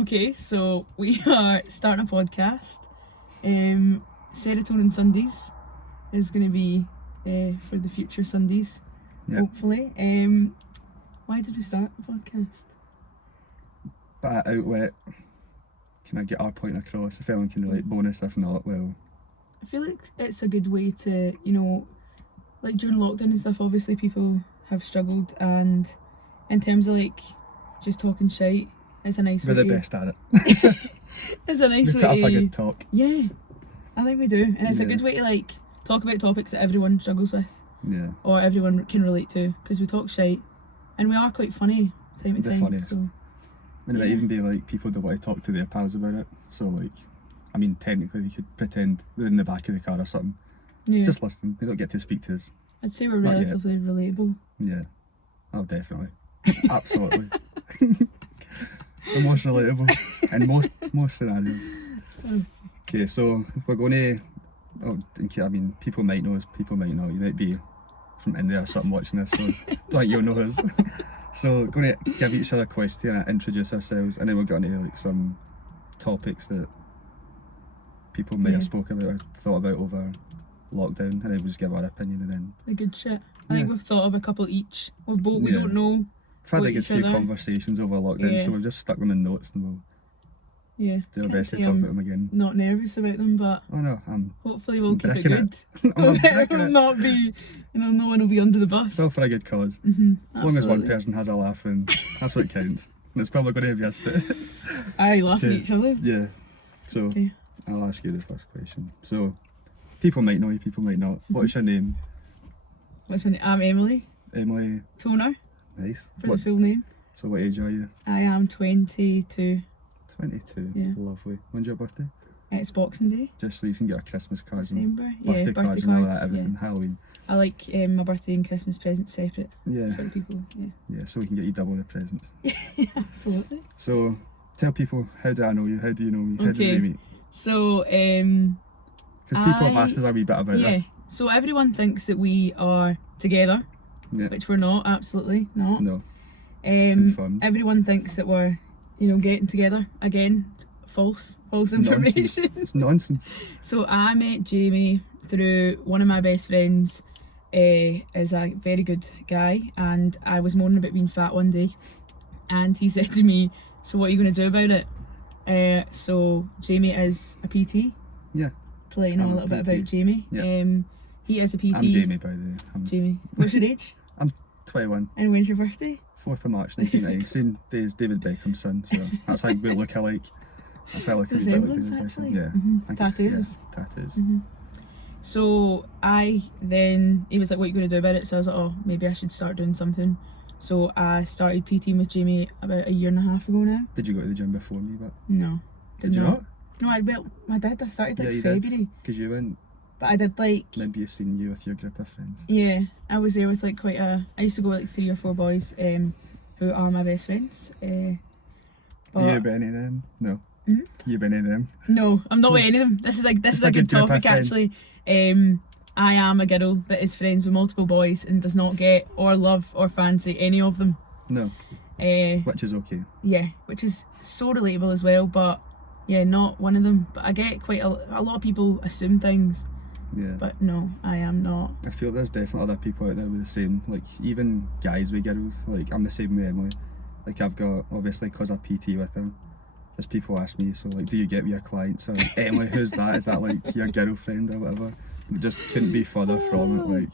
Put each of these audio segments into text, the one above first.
Okay, so we are starting a podcast. Serotonin Sundays is going to be for the future Sundays, hopefully. Why did we start the podcast? Bit of outlet. Can I get our point across? If anyone can relate, bonus. If not, well. I feel like it's a good way to, you know, like during lockdown and stuff, obviously people have struggled, and in terms of like just talking shite, it's a nice way. We're the best at it. It's a nice we way put up to... a good talk. Yeah, I think we do, and it's a good way to like talk about topics that everyone struggles with. Yeah. Or everyone can relate to, because we talk shite, and we are quite funny time to time. Funniest. So. And it might even be like people that want to talk to their pals about it. So like, I mean, technically you could pretend they're in the back of the car or something. Yeah. Just listen. They don't get to speak to us. I'd say we're relatively relatable. Yeah. Oh, definitely. Absolutely. The most relatable in most scenarios. Okay, so we're going to. I mean, people might know us, people might not. You might be from India or something watching this, so like you'll know us. So we're going to give each other a question and introduce ourselves, and then we're going to like some topics that people might have spoken about or thought about over lockdown, and then we'll just give our opinion and then the good shit. I think we've thought of a couple each. We don't know. We've had like a few conversations over lockdown, so we've just stuck them in notes and we'll do our best to talk about them again. Not nervous about them, but hopefully we'll keep it good. We'll not be, no one will be under the bus. It's all for a good cause. As long as one person has a laugh, then that's what counts. And it's probably going to be us too. Aye, laughing at each other. Yeah. So I'll ask you the first question. So people might know you, people might not. What's your name? What's my name? I'm Emily. Emily Toner. Nice. For the full name. So what age are you? I am 22. 22. Yeah. Lovely. When's your birthday? It's Boxing Day. Just so you can get a Christmas card. December. Birthday cards and all that, everything. Halloween. I like my birthday and Christmas presents separate. Yeah. For people. Yeah, so we can get you double the presents. Yeah, absolutely. So tell people, how do I know you? How do you know me? How did we meet? So because people have asked us a wee bit about this. So everyone thinks that we are together, which we're not. Absolutely not. No. Everyone thinks that we're, getting together again. False information. Nonsense. It's nonsense. So I met Jamie through one of my best friends. Is a very good guy, and I was moaning about being fat one day, and he said to me, "So what are you going to do about it?" So Jamie is a PT. Yeah. To let you know a little bit about Jamie. Yeah. He is a PT. I'm Jamie, by the way. Jamie. What's your age? I'm 21. And when's your birthday? 4th of March 1990. Same day as David Beckham's son, so that's how we look alike. That's how I look a bit like David actually. Beckham. Yeah. Tattoos. Tattoos. So he was like, "What are you going to do about it?" So I was like, "Oh, maybe I should start doing something." So I started PTing with Jamie about a year and a half ago now. Did you go to the gym before me? But no. Did you not? No, I did. I started like you February. Because you went. But I did like. Maybe you've seen you with your group of friends. Yeah, I was there with like I used to go with like 3 or 4 boys who are my best friends. But you been any of them? No. You been any of them? No, I'm not with any of them. This is a good topic actually. I am a girl that is friends with multiple boys and does not get or love or fancy any of them. No. Which is okay. Yeah, which is so relatable as well, but yeah, not one of them. But I get quite a lot of people assume things. Yeah. But no, I am not. I feel there's definitely other people out there with the same, like even guys with girls. Like I'm the same with Emily. Like I've got, obviously because I PT with her, there's people ask me, so like, do you get with your clients? Or like, Emily, who's that? Is that like your girlfriend or whatever? It just couldn't be further from it. Like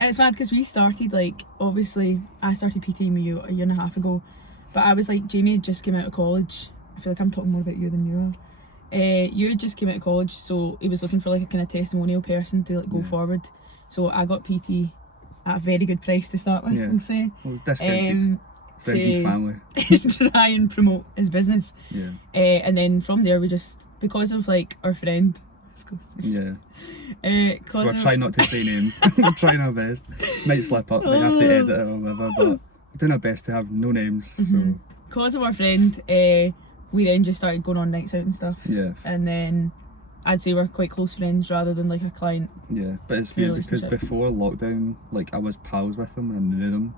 it's mad because we started obviously I started PTing with you a year and a half ago, but I was like, Jamie had just came out of college. I feel like I'm talking more about you than you are. You had just came out of college, so he was looking for like a kind of testimonial person to go forward. So I got PT at a very good price to start with. I'll say. Well, discounted. Friends and family. Try and promote his business. Yeah. And then from there we just, because of like our friend. Yeah. We're trying not to say names. We're trying our best. Might slip up, might have to edit it or whatever, but we're doing our best to have no names. So because of our friend, we then just started going on nights out and stuff. Yeah. And then I'd say we're quite close friends rather than like a client. Yeah, but it's weird because before lockdown, like I was pals with them and knew them,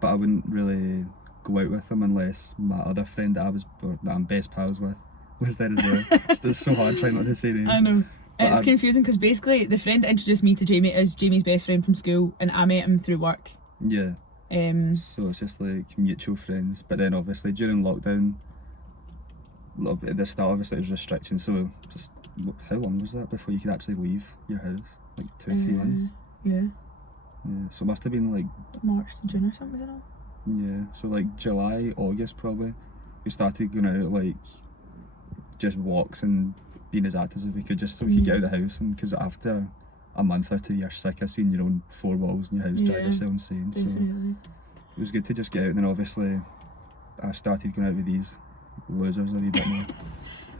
but I wouldn't really go out with him unless my other friend that I'm best pals with was there as well. It's so hard trying not to say names. I know. It's confusing because basically the friend that introduced me to Jamie is Jamie's best friend from school, and I met him through work. Yeah. So it's just like mutual friends. But then obviously during lockdown, at the start obviously it was restrictions. So just how long was that before you could actually leave your house? Like 2 or 3 months. Yeah. Yeah. So it must have been like March to June or something, I don't know. Yeah. So like July, August probably, we started going out like just walks and being as active as we could, just so we could get out of the house. And because after a month or 2 you're sick of seeing your own 4 walls in your house, drive yourself insane. Definitely. So it was good to just get out. And then obviously I started going out with these losers a wee bit more.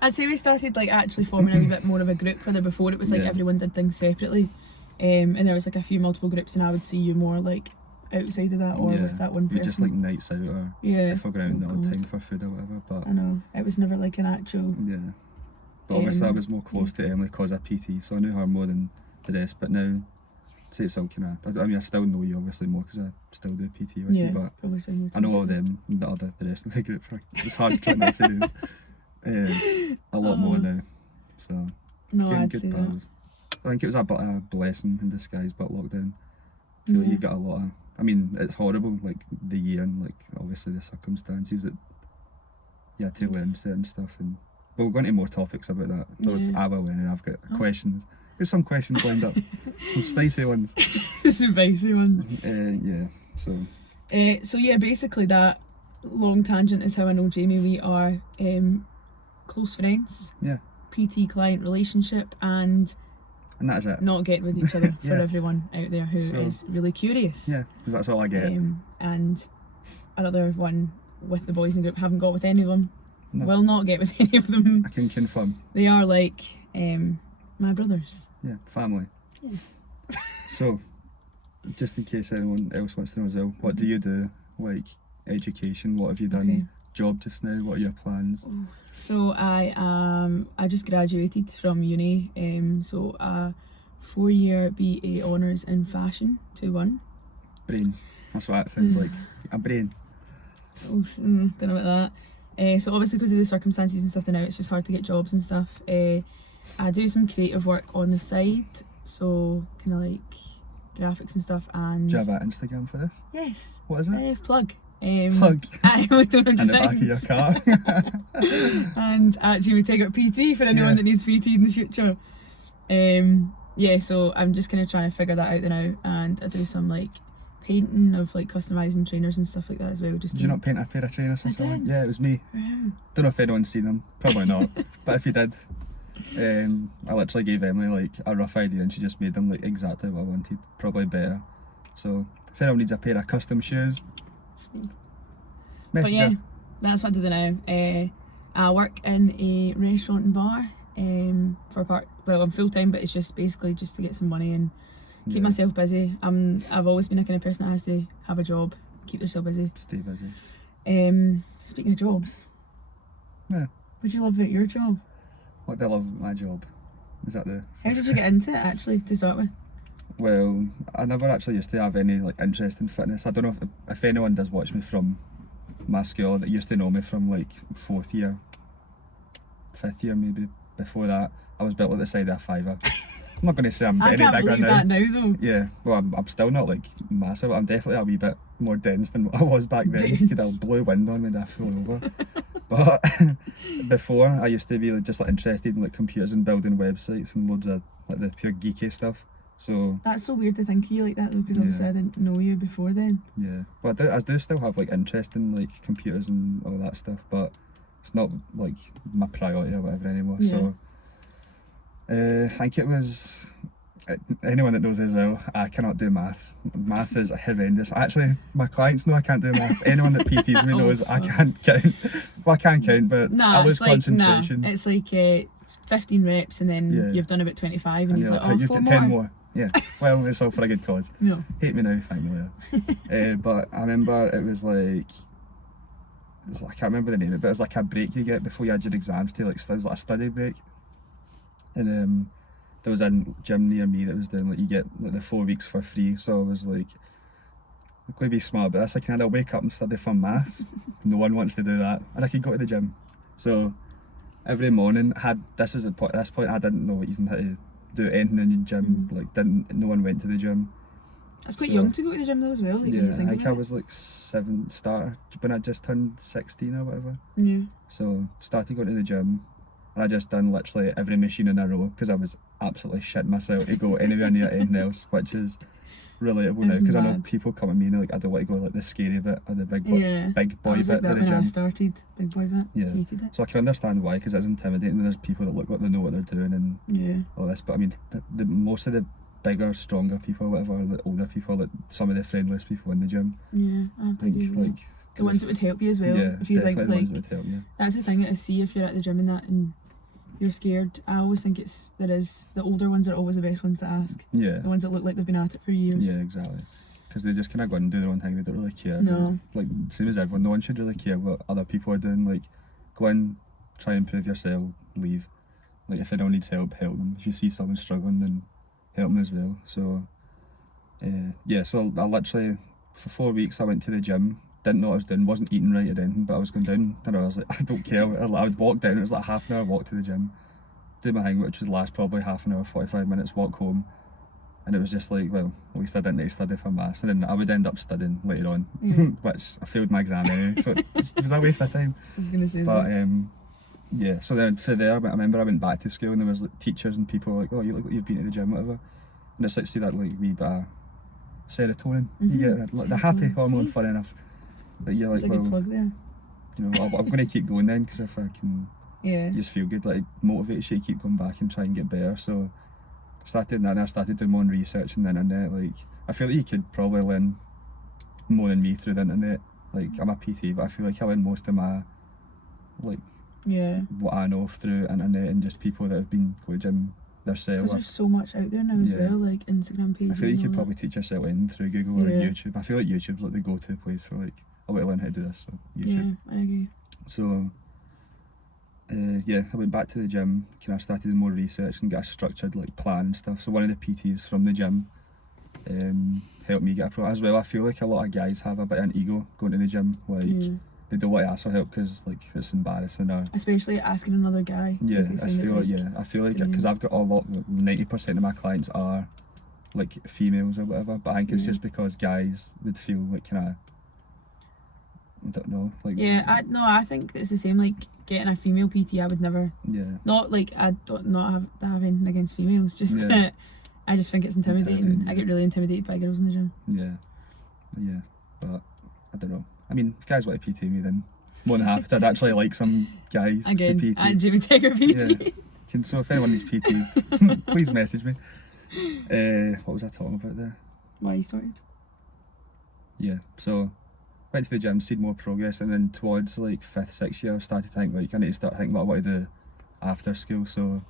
I'd say we started like actually forming a wee bit more of a group, whether before it was like everyone did things separately, and there was like a few multiple groups, and I would see you more like outside of that or with that one person. Just like nights out or if we're going out in the odd time for food or whatever. But I know, it was never like an actual... Yeah. But obviously I was more close to Emily because of PT, so I knew her more than the rest. But now, say it's all kind of... I mean, I still know you obviously more because I still do PT with you, but I know all them and the rest of the group. It's hard trying to say names. A lot more now. So, no, I'd say pals. I think it was a blessing in disguise, but lockdown. I feel like you got a lot of... I mean, it's horrible, like the year and like obviously the circumstances that you had to learn certain stuff. And but we'll go into more topics about that. I will, and I've got questions. There's some questions lined up, some spicy ones. Spicy ones. Yeah. So yeah, basically that long tangent is how I know Jamie. We are close friends. Yeah. PT client relationship, and that is it. Not getting with each other for everyone out there who is really curious. Yeah, because that's all I get. And another one with the boys in the group, haven't got with any of them. No. Will not get with any of them. I can confirm. They are like my brothers. Yeah, family. Yeah. So, just in case anyone else wants to know as well, what do you do? Like education, what have you done? Okay. Job just now, what are your plans? So I just graduated from uni, so a 4-year BA honours in fashion 2-1. Brains, that's what that sounds like. A brain. Don't know about that. So obviously because of the circumstances and stuff now, it's just hard to get jobs and stuff. I do some creative work on the side, so kind of like graphics and stuff. And do you have an Instagram for this? Yes. What is it? Plug. Plug. I don't in the back of your car. And actually we take up PT for anyone that needs PT in the future. Yeah, so I'm just kind of trying to figure that out now, and I do some like painting of like customising trainers and stuff like that as well. Just did you not paint a pair of trainers or something? Yeah, it was me. Wow. Don't know if anyone's seen them, probably not. But if you did, I literally gave Emily like a rough idea and she just made them like exactly what I wanted, probably better. So if anyone needs a pair of custom shoes, but yeah, that's what I do now. I work in a restaurant and bar I'm full time, but it's just basically just to get some money and keep myself busy. I've always been a kind of person that has to have a job, keep yourself busy. Stay busy. Speaking of jobs, what do you love about your job? What do I love about my job? Is that the... How did you get into it actually to start with? Well, I never actually used to have any like interest in fitness. I don't know if anyone does watch me from my school that used to know me from like 4th year, 5th year maybe. Before that, I was built like the side of a fiver. I'm not going to say I'm any bigger now. I can't believe that now though. Yeah, well I'm still not like massive. I'm definitely a wee bit more dense than what I was back then. You could have a blue wind on me and I fell over. But before, I used to be like, just like interested in like computers and building websites and loads of like the pure geeky stuff. So that's so weird to think of you like that though, because obviously I didn't know you before then. Yeah, but I do still have like interest in like computers and all that stuff, but it's not like my priority or whatever anymore. So I think it was anyone that knows as well, I cannot do maths. Maths is horrendous. Actually, my clients know I can't do maths. Anyone that PTs me knows I can't count. Well, I can count, but I lose concentration. It's like 15 reps and then you've done about 25 and he's like, you've 4 got more. 10 more. Yeah, well, it's all for a good cause. No. Hate me now, thank me later. But I remember it was like, I can't remember the name of it, but it was like a break you get before you had your exams to like, it was like a study break. And there was a gym near me that was doing like, you get like the 4 weeks for free. So I was like, going to be smart about this. I kind of wake up and study for maths. No one wants to do that, and I could go to the gym. So every morning, this was at this point I didn't know even how to do anything in the gym. Like no one went to the gym. It's quite young to go to the gym though as well. Like, Yeah, when you think I think about I it. was like 7 starter when I just turned 16 or whatever. Yeah. So started going to the gym, and I just done literally every machine in a row because I was absolutely shitting myself to go anywhere near anything else, which is relatable now because I know mad. people come at me and they're like, I don't want to go like the scary bit or the big I boy was bit like that of the when I gym. started. Big boy bit. Yeah. Hated it. So I can understand why, because it's intimidating and there's people that look like they know what they're doing and Yeah. all this. But I mean, the most of the bigger, stronger people, whatever, the older people, like some of the friendliest people in the gym. Yeah. I I think agree with like that. The ones that would help you as well. yeah, If you think definitely the like ones that would help you. that's the thing that I see if you're at the gym and that and you're scared. I always think the older ones are always the best ones to ask. Yeah. The ones that look like they've been at it for years. Yeah, exactly. Because they just kind of go and do their own thing. They don't really care. No. Like same as everyone, no one should really care what other people are doing. Like go in, try and improve yourself, leave. Like if anyone needs help them. If you see someone struggling, then help them as well. So yeah, so I literally for 4 weeks I went to the gym. Didn't know what I was doing. Wasn't eating right or anything, but I was going down and I was like, I don't care. I would walk down. It was like a half an hour walk to the gym, do my thing, which would last probably half an hour, 45 minutes. Walk home. And it was just like, well, at least I didn't need to study for maths. And then I would end up studying later on, which I failed my exam anyway, so it was a waste of time. I was gonna say But that. yeah, so then for there, I remember I went back to school and there was like teachers and people like, oh, you look like you've been to the gym, whatever. And it's like, see that like wee bit of serotonin. You get that, like, the happy Serotonin, hormone, see? funny enough. That you're like, There's a good well, plug there. you know, I'm going to keep going then because if I can Yeah. just feel good, like it motivates you to keep going back and try and get better. So started doing that and I started doing my own research on the internet. Like I feel like you could probably learn more than me through the internet. Like I'm a PT, but I feel like I learn most of my like Yeah. what I know through internet and just people that have been going to gym Because themselves. there's so much out there now as Yeah. well, like Instagram I pages. feel like you and could all probably teach yourself in through Google or Yeah. YouTube. I feel like YouTube's like the go-to place for like, I want to learn how to do this, so that. YouTube. Yeah, I agree. So yeah, I went back to the gym, kind of started doing more research and got a structured like plan and stuff. So one of the PTs from the gym helped me get a pro as well. I feel like a lot of guys have a bit of an ego going to the gym, like Yeah. they don't want to ask for help because like it's embarrassing or Especially asking another guy. yeah, Like, they I find it, feel like yeah, I feel like because I've got a lot, 90% of my clients are like females or whatever, but I think it's Yeah. just because guys would feel like kind of, I don't know, like Yeah, I think it's the same. Like getting a female PT, I would never. yeah, Not like I don't not have anything against females. Just Yeah. that I just think it's intimidating. Intimidating, I get really intimidated by girls in the gym. yeah, but I don't know. I mean, if guys want to PT me, then more than happy. I'd actually like some guys Again, to PT. and Jamie Tiger PT. So if anyone needs PT, please message me. What was I talking about there? Why you started? Yeah, so went to the gym, seen more progress, and then towards like 5th, 6th year, I started to think like I need to start thinking what I want to do after school. So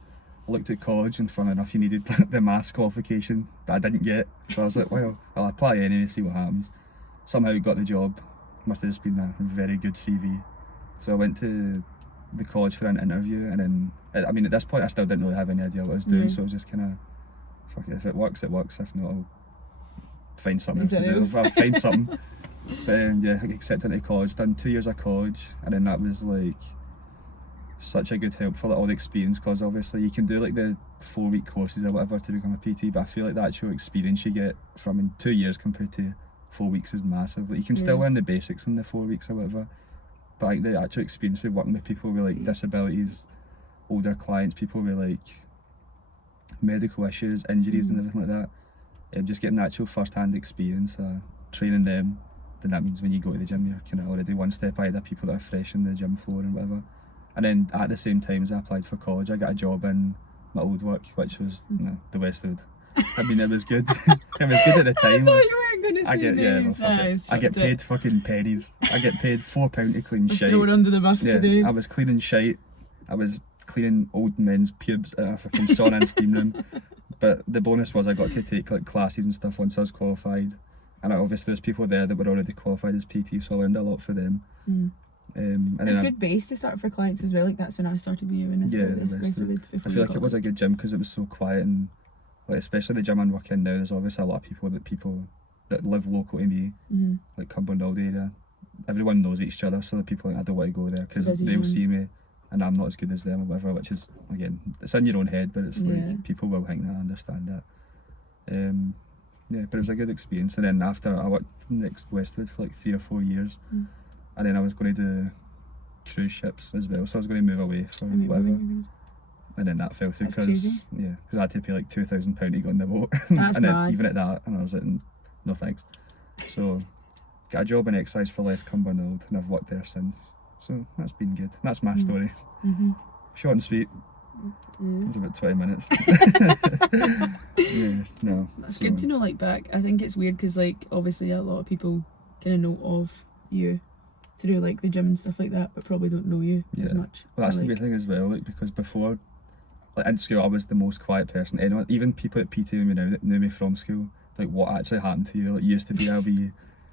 I looked at college, and fun enough, you needed the maths qualification that I didn't get. So I was like, well, I'll apply anyway, see what happens. Somehow got the job. Must have just been a very good CV. So I went to the college for an interview, and then I mean at this point I still didn't really have any idea what I was doing. Yeah. So I was just kind of, fuck it, if it works, it works. If not, I'll find something Is else it to do. else? I'll find something. But yeah, I got accepted into college, done 2 years of college, and then that was like such a good help for like all the experience, because obviously you can do like the 4-week courses or whatever to become a PT, but I feel like the actual experience you get from in 2 years compared to 4 weeks is massive. Like you can still Yeah. learn the basics in the 4 weeks or whatever, but like the actual experience with working with people with like disabilities, older clients, people with like medical issues, injuries and everything like that, just getting the actual first-hand experience, training them, then that means when you go to the gym you're kind of already one step ahead of people that are fresh in the gym floor and whatever. And then at the same time as I applied for college, I got a job in my old work, which was the Westwood. I mean, it was good. It was good at the I time. thought you weren't going to I say get names. I get paid fucking pennies. I get paid £4 to clean shite. Throw it under the bus today. I was cleaning shite. I was cleaning old men's pubes at a fucking sauna and steam room. But the bonus was I got to take like classes and stuff once I was qualified. And obviously there's people there that were already qualified as PT, so I learned a lot for them. And then It's a good base to start for clients as well. Like that's when I started with you and as Yeah, well. the The rest of Westwood. it. I feel like it was a good gym because it was so quiet, and like especially the gym I'm working now, there's obviously a lot of people that people that live local to me, like Cumbernauld area, everyone knows each other, so the people like, I don't want to go there because they'll see me and I'm not as good as them or whatever, which is, again, it's in your own head, but it's like people will think that, I understand that. Yeah, but it was a good experience. And then after, I worked next Westwood for like 3 or 4 years, and then I was going to do cruise ships as well, so I was going to move away for whatever. And then that fell through because I had to pay like £2,000 to go on the boat. That's and then mad. even at that, and I was like, no thanks. So got a job in excise for West Cumbernauld, and I've worked there since. So that's been good. That's my story. Short and sweet. It was about 20 minutes. Yeah, no. It's good to know, like, back. I think it's weird because, like, obviously a lot of people kind of know of you to do like the gym and stuff like that, but probably don't know you as much. Well, that's like, the big thing as well, like, because before, like in school, I was the most quiet person. Anyone, even people at PT knew me now that knew me from school, like what actually happened to you. Like, you used to be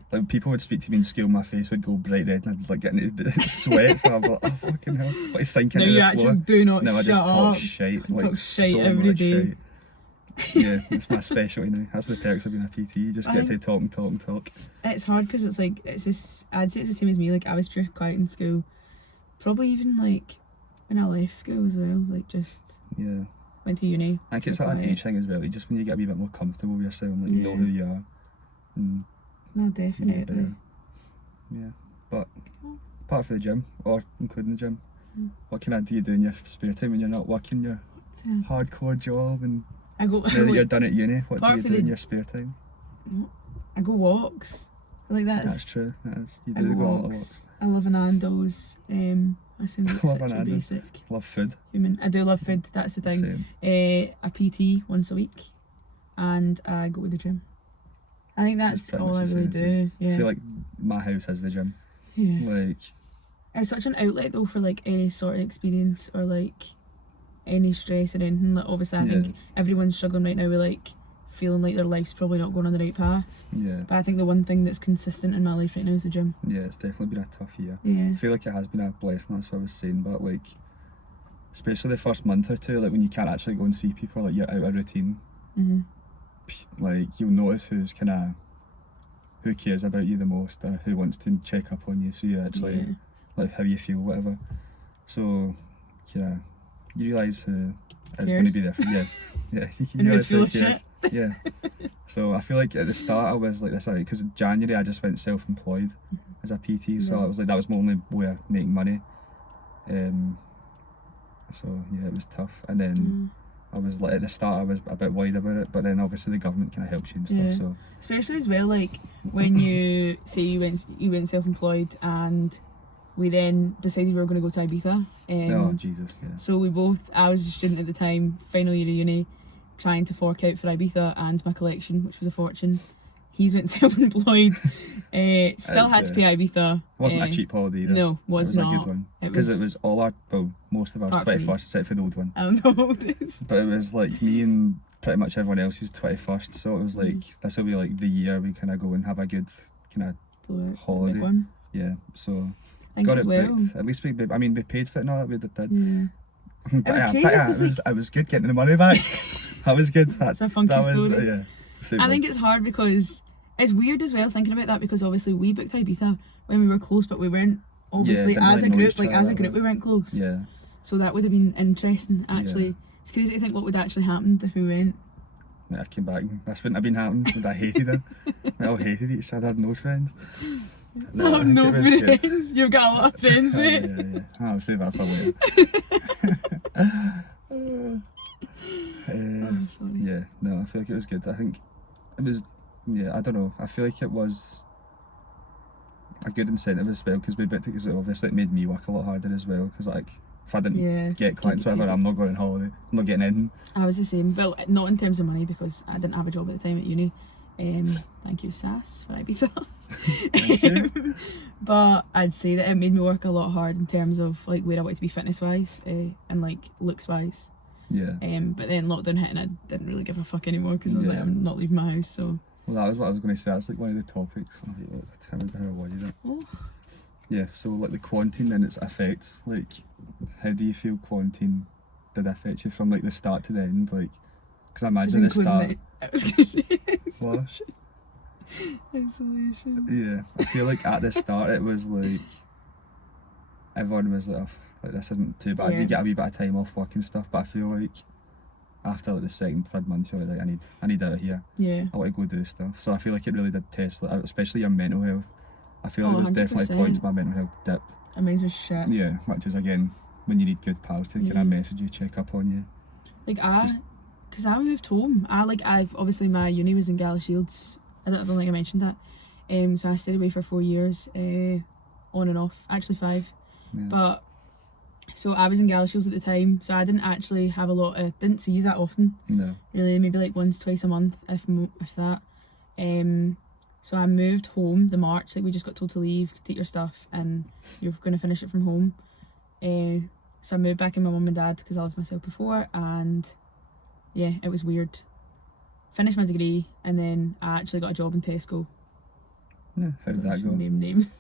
like people would speak to me in school, my face would go bright red and I'd like get into sweat, so I'm like, oh fucking hell, like sinking into the floor. Now you actually do not now shut I just up. talk shite, like talk shite so every much day. shite. Yeah, it's my specialty now. That's the perks of being a PT. You just get to talk and talk and talk. It's hard because it's like, it's just, I'd say it's the same as me. Like, I was pure quiet in school, probably even like when I left school as well, like just went to uni. I think it's like an age thing as well. You just when you get a wee bit more comfortable with yourself, like you know who you are. And no, definitely. Yeah, but apart from the gym, or including the gym, what kind of do you do in your spare time when you're not working your hardcore job? And now that you're done at uni, what do you do in your spare time? I go walks. Like that's true. That is, you I do go go a lot of walks. walks. I love Nando's. I sound like such a basic Love food. human. I do love food. That's the thing. Same. A PT once a week, and I go to the gym. I think that's all I really do. Yeah. I feel like my house is the gym. Yeah. Like, it's such an outlet though for like any sort of experience or like any stress or anything. Like, obviously, I think everyone's struggling right now with like feeling like their life's probably not going on the right path. Yeah. But I think the one thing that's consistent in my life right now is the gym. Yeah, it's definitely been a tough year. Yeah. I feel like it has been a blessing, that's what I was saying, but like, especially the first month or two, like when you can't actually go and see people, like you're out of routine, like you'll notice who's kind of, who cares about you the most or who wants to check up on you, so you actually, like how you feel, whatever. So, yeah, you realise who is going to be there for you. Yeah, you realise who cares. Yeah. So I feel like at the start I was like this, because in January I just went self-employed as a PT, so I was like, that was my only way of making money. So yeah, it was tough. And then I was like, at the start I was a bit worried about it, but then obviously the government kind of helps you and stuff. So especially as well, like when you say you went self-employed, and we then decided we were going to go to Ibiza. Oh Jesus, yeah. So I was a student at the time, final year of uni, trying to fork out for Ibiza and my collection, which was a fortune. He's went self-employed, still had to pay Ibiza. Wasn't a cheap holiday either. No, was not. It was a good one. Because it was all our, well, most of ours 21st, except for the old one. I'm the oldest. But it was like me and pretty much everyone else's 21st, so it was like, this will be like the year we kind of go and have a good kind of holiday. Yeah, so got it booked. At least we paid for it, not that we did. Yeah. It was good getting the money back. That was good. That's a funky story. Yeah. Super. I think it's hard because it's weird as well thinking about that, because obviously we booked Ibiza when we were close, but we weren't obviously as a group. Like as a group, we weren't close. Yeah. So that would have been interesting. Actually, it's crazy to think what would actually happen if we went. I came back and this wouldn't have been happening, but I hated it. We all hated each other. I had no friends. No, no friends. Good. You've got a lot of friends, mate. Yeah. I'll save that for later. Yeah, no, I feel like it was good. I think it was, I don't know. I feel like it was a good incentive as well, because we booked it, because obviously it made me work a lot harder as well, because like if I didn't get clients or whatever, I'm not going on holiday, I'm not getting in. I was the same. Well, not in terms of money, because I didn't have a job at the time at uni. Thank you, SAS, for Ibiza. But I'd say that it made me work a lot hard in terms of like where I wanted to be fitness wise and like looks wise. Yeah. But then lockdown hit and I didn't really give a fuck anymore, because I was like, I'm not leaving my house. So. Well, that was what I was going to say. That's like one of the topics. How I wanted it. Oh. Yeah. So like the quarantine and its effects. Like, how do you feel quarantine did affect you from like the start to the end? Like, because I imagine the start. I was going to say. What? Isolation. Yeah, I feel like at the start it was like everyone was like, "Oh, this isn't too bad. Yeah. You get a wee bit of time off work and stuff." But I feel like after like the second, third month, you're like, right, I need out of here. Yeah. I want to go do stuff. So I feel like it really did test, like, especially your mental health. I feel Oh, like there's definitely 100%. points my mental health dipped. Amazing shit. Yeah, which is again when you need good pals to kind of message you, check up on you. Like because I moved home. I've obviously my uni was in Galashiels. I don't think I mentioned that. So I stayed away for 4 years, on and off. Actually 5. Yeah. But so I was in Galashiels at the time, so I didn't actually have didn't see you that often. No. Really, maybe like once, twice a month, if that. So I moved home the March. Like we just got told to leave, take your stuff, and you're going to finish it from home. So I moved back in with my mum and dad because I lived myself before, and yeah, it was weird. Finished my degree, and then I actually got a job in Tesco. Yeah, how did that go? Name names.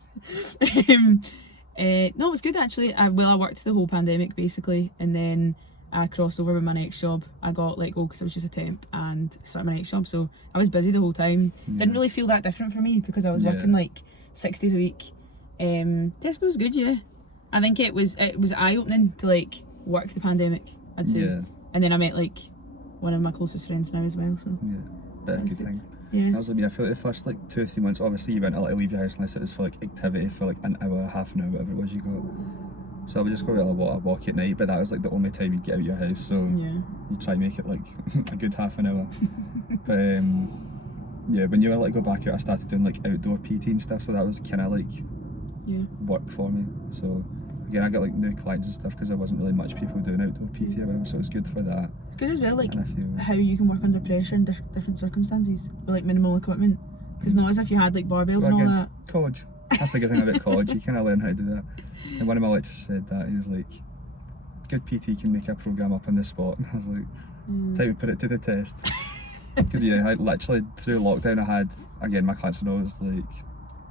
No, it was good actually. I worked the whole pandemic basically, and then I crossed over with my next job. I got let go because I was just a temp and started my next job, so I was busy the whole time. Didn't really feel that different for me because I was working like 6 days a week. Tesco was good, yeah. I think it was eye-opening to like work the pandemic, I'd say. Yeah. And then I met like one of my closest friends now as well, so Yeah, that's a good thing. Yeah. I feel like the first like 2 or 3 months, obviously you weren't allowed to leave your house unless it was for like activity for like an hour, half an hour, whatever it was you got. So I would just go out a walk at night, but that was like the only time you'd get out your house, so you try and make it like a good half an hour. But yeah, when you were like go back out, I started doing like outdoor PT and stuff, so that was kind of like work for me. So again, I got like new clients and stuff because there wasn't really much people doing outdoor PT around, so it's good for that. It's good as well, like And I feel how you can work under pressure in different circumstances with like minimal equipment. Because not as if you had like barbells and all that. College. That's the good thing about college. You kind of learn how to do that. And one of my lecturers said that he was like, "Good PT can make a program up on the spot." And I was like, "Time to put it to the test." Because I literally through lockdown, I had again my clients know it was like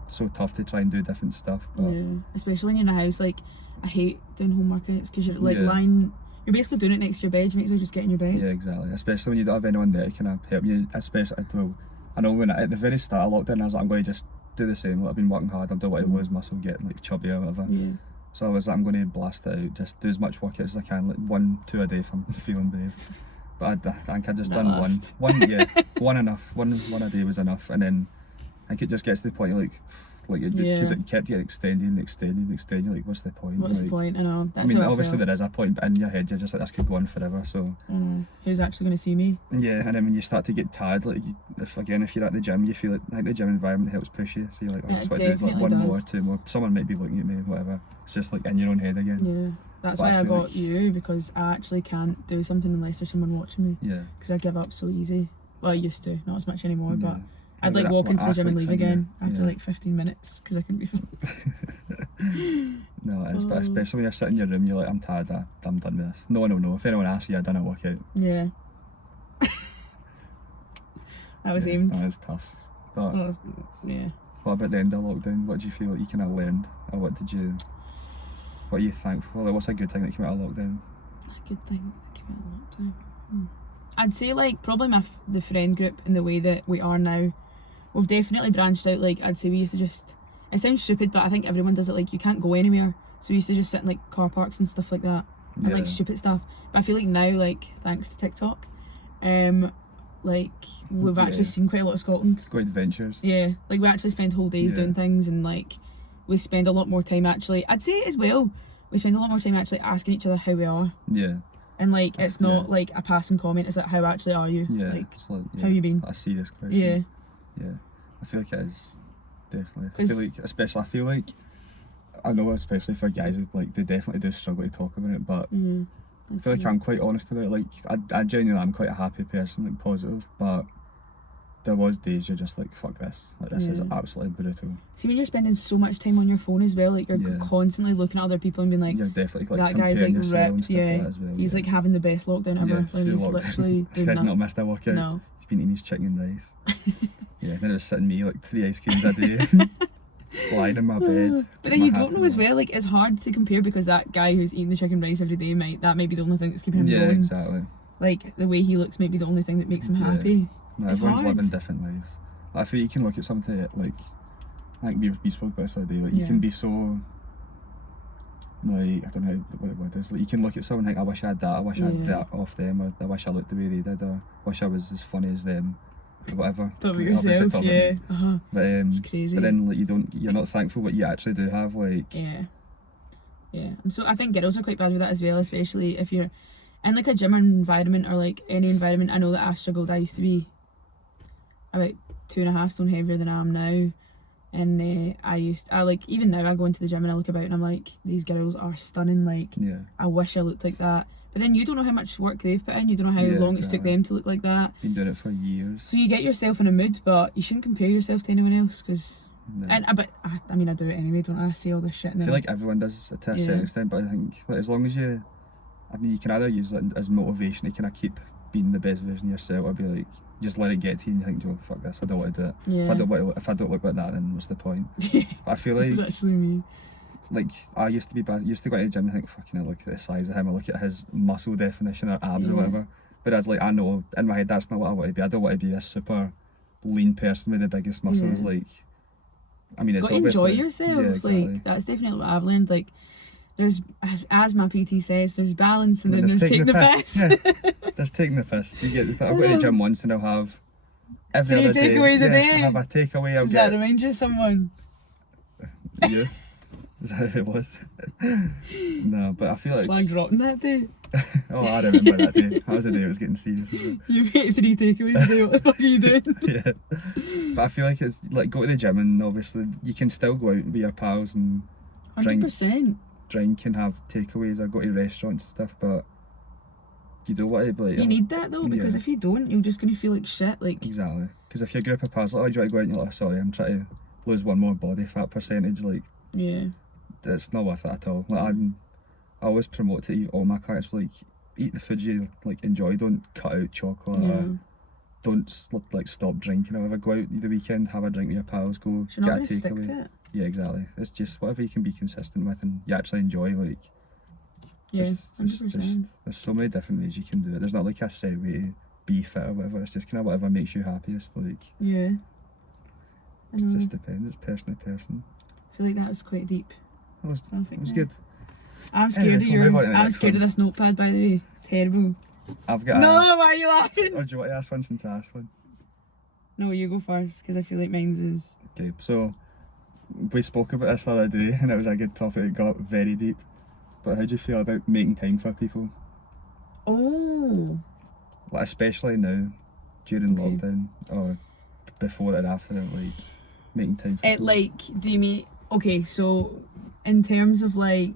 so tough to try and do different stuff. But especially when you're in a house. Like I hate doing home workouts because you're like lying. You're basically doing it next to your bed. You might as well just get in your bed. Yeah, exactly. Especially when you don't have anyone there to kind of help you. Especially, well, I know when at the very start of lockdown, I was like, I'm going to just do the same. Like, I've been working hard. I don't want to lose muscle, get like chubby or whatever. Yeah. So I was like, I'm going to blast it out. Just do as much workout as I can, like 1-2 a day if I'm feeling brave. But I think I just done one enough. One a day was enough, and then I think it just gets to the point because it kept getting extending. You're like, what's the point? What's the point? I know. That's obviously there is a point, but in your head you're just like, this could go on forever. So who's actually going to see me? Yeah, and then when you start to get tired, like if you're at the gym, you feel like the gym environment helps push you. So you're like, I just want to do like 1 more, 2 more. Someone might be looking at me, whatever. It's just like in your own head again. Yeah. That's why I got you, because I actually can't do something unless there's someone watching me. Yeah. Because I give up so easy. Well, I used to, not as much anymore, but I'd like walk into the gym and leave again after like 15 minutes because I couldn't be filmed. No, it is, but especially when you're sitting in your room, you're like, I'm tired, I'm done with this. No one will know. If anyone asks you, I've done a workout. Yeah. That was aimed. That is tough. But what about the end of lockdown? What do you feel like you kind of learned? Or what are you thankful? Like, what's a good thing that came out of lockdown? A good thing that came out of lockdown? I'd say like probably the friend group in the way that we are now. We've definitely branched out. Like I'd say we used to just, it sounds stupid, but I think everyone does it, like you can't go anywhere, so we used to just sit in like car parks and stuff like that, and like stupid stuff. But I feel like now, like thanks to TikTok, like we've actually seen quite a lot of Scotland. Go adventures. Yeah, like we actually spend whole days doing things, and like we spend a lot more time actually, I'd say as well, we spend a lot more time actually asking each other how we are. Yeah. And like it's not like a passing comment, it's like how actually are you? Yeah. Like how you been? A serious question. Yeah. Yeah. I feel like it is, definitely. I feel like I know especially for guys, like they definitely do struggle to talk about it, but I feel like I'm quite honest about it. Like I genuinely am quite a happy person, like positive, but there was days you're just like, fuck this, like this is absolutely brutal. See, when you're spending so much time on your phone as well, like you're constantly looking at other people and being like, you're definitely like that guy's like ripped, as well, he's like having the best lockdown ever, and he's literally this guy's not missed a workout. No. He's been eating his chicken and rice. Then it was sitting me like 3 ice creams a day, lying in my bed. But then you don't know as well, like it's hard to compare because that guy who's eating the chicken rice every day might be the only thing that's keeping him going. Yeah, exactly. Like the way he looks might be the only thing that makes him happy. No, it's everyone's hard. living different lives. I feel you can look at something like, I think we spoke about this the other day, like you can be so, like, I don't know what it is, like you can look at someone and think, I wish I had that, I wish I had that off them, or I wish I looked the way they did, or I wish I was as funny as them, or whatever. Talk about yourself, But, it's crazy. But then like you're not thankful what you actually do have, like. Yeah. So I think girls are quite bad with that as well, especially if you're in like a gym environment or like any environment. I know that I struggled. I used to be about 2.5 stone heavier than I am now, and I like, even now I go into the gym and I look about and I'm like, these girls are stunning, like I wish I looked like that. But then you don't know how much work they've put in, you don't know how long it's took them to look like that. Been doing it for years. So you get yourself in a mood, but you shouldn't compare yourself to anyone else, because but I mean, I do it anyway, don't I? Say all this shit now. I feel like everyone does it to a certain extent, but I think like, as long as you, I mean, you can either use it as motivation to kind of keep being the best version of yourself, or be like, just let it get to you and you think, oh fuck this, I don't want to do it. If I don't look like that, then what's the point? But I feel like it's actually me. Like I used to be bad. Used to go to the gym and think, fucking, I look at the size of him, I look at his muscle definition or abs or whatever. But as like, I know in my head that's not what I want to be. I don't want to be a super lean person with the biggest muscles. Like, I mean, it's enjoy yourself. Exactly. Like that's definitely what I've learned. Like, there's as my PT says, there's balance, and then there's taking the piss. There's taking the piss. You get. I'll go to the gym once and I'll have every 3 other day. takeaways a day. I'll have a takeaway. Does that remind you of someone? Yeah. Is that who it was? No, but I feel like slag dropping that day. Oh, I remember that day. That was the day it was getting serious. You made 3 takeaways a day. What the fuck are you doing? Yeah. But I feel like it's like, go to the gym and obviously you can still go out with your pals and 100%. drink and have takeaways or go to restaurants and stuff, but you don't want to be like, you need that though, because if you don't, you're just going to feel like shit. Like, exactly. Because if your group of pals like, oh, do you want to go out, and you're like, sorry, I'm trying to lose one more body fat percentage, like, it's not worth it at all. Like, I always promote to eat all my clients, like, eat the food you like enjoy, don't cut out chocolate or don't like stop drinking or whatever. Go out the weekend, have a drink with your pals, go you're get not a stick takeaway. to it. Yeah, exactly. It's just whatever you can be consistent with and you actually enjoy, like. There's 100%. There's so many different ways you can do it. There's not like a set way to be fit or whatever. It's just kind of whatever makes you happiest. Like, it just depends. It's person to person. I feel like that was quite deep. It was good. I'm scared I'm scared of this notepad, by the way. Terrible. I've got. No, why are you laughing? Or do you want to ask one since I asked one? No, you go first, because I feel like mine's is. Okay, so we spoke about this the other day, and it was a good topic. It got very deep. But how do you feel about making time for people? Oh. Like, especially now, during lockdown, or before and after it, like, making time for people. Like, do you mean, okay, so in terms of like,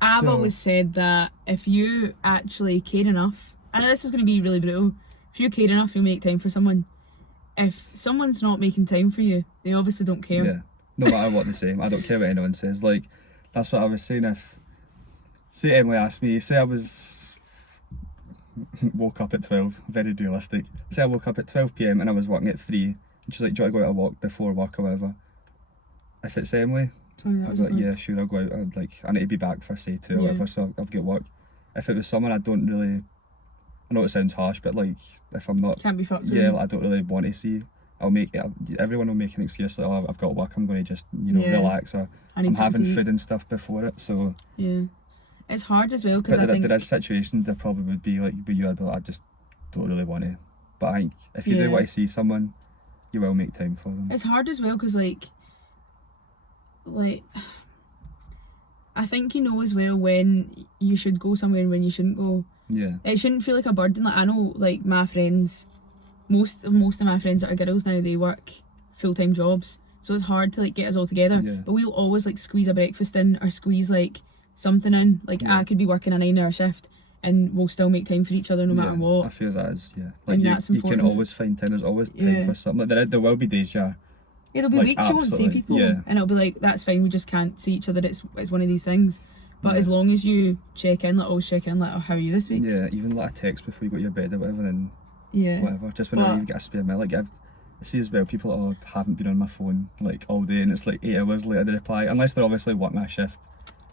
I've always said that if you actually care enough, I know this is going to be really brutal, if you care enough, you'll make time for someone. If someone's not making time for you, they obviously don't care. Yeah, no matter what they say. I don't care what anyone says. Like, that's what I was saying. Say Emily asked me, say I woke up at 12, very realistic. Say I woke up at 12 PM and I was working at 3, and she's like, do you want to go out a walk before work or whatever? If it's Emily, I'd be like, yeah, sure, I'll go out. I need to be back for say 2 or whatever, so I've got work. If it was someone I don't really, I know it sounds harsh, but like, if I'm not, can't be fucked like, I don't really want to see, everyone will make an excuse like, oh, I've got work, I'm going to just, relax, or I'm having food and stuff before it, so. Yeah. It's hard as well, because I think... there is situations there probably would be like, but I'd be like, I just don't really want to. But I think if you do want to see someone, you will make time for them. It's hard as well, because like, I think you know as well when you should go somewhere and when you shouldn't go. Yeah. It shouldn't feel like a burden. Like, I know, like, my friends, most of my friends that are girls now, they work full-time jobs, so it's hard to like get us all together. Yeah. But we'll always like squeeze a breakfast in, or squeeze like something in. Like, I could be working a 9-hour shift and we'll still make time for each other no matter what. I feel that is, like, you can always find time. There's always time for something. Like, there will be days there'll be weeks you won't see people, and it'll be like, that's fine, we just can't see each other, it's one of these things. But as long as you check in, like, always check in, like, oh, how are you this week? Yeah, even like a text before you go to your bed or whatever, and whatever, just whenever you get a spare minute. Like, I see as well, people haven't been on my phone like all day, and it's like 8 hours later they reply, unless they're obviously working a shift.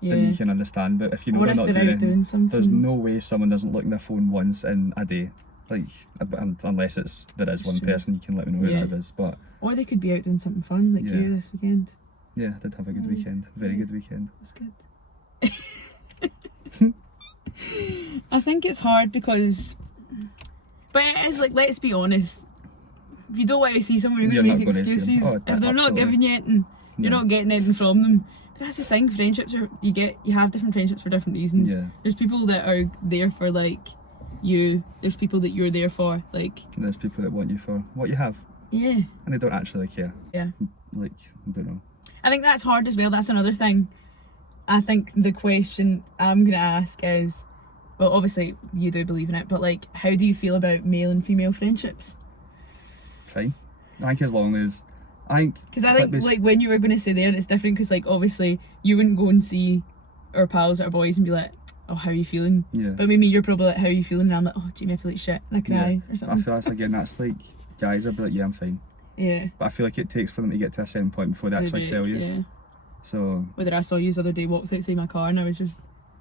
Then you can understand, but if you know they're not doing something, there's no way someone doesn't look in their phone once in a day. Like, unless there is one person, you can let me know who Yeah. that is. But Or they could be out doing something fun, like Yeah. you this weekend. yeah, I did have a good weekend. Very good weekend. That's good. I think it's hard because, but it is like, let's be honest. If you don't want to see someone, you're going to make excuses. If they're not giving you anything, you're not getting anything from them. But that's the thing. Friendships are you have different friendships for different reasons. Yeah. There's people that are there for like you. There's people that you're there for like. And there's people that want you for what you have, Yeah. and they don't actually care. Yeah. Like, I don't know. I think that's hard as well. That's another thing. I think the question I'm going to ask is, well, obviously you do believe in it, but like, how do you feel about male and female friendships? Fine. I think as long as Because I think like when you were going to say there, it's different because like obviously you wouldn't go and see our pals that are boys and be like, oh, how are you feeling? Yeah. But maybe you're probably like, how are you feeling? And I'm like, oh, Jamie, I feel like shit, and I cry or I something. feel that's like guys are like, yeah, I'm fine. Yeah. But I feel like it takes for them to get to a certain point before they actually tell you. Yeah. So Whether I saw you the other day, walked outside my car and I was just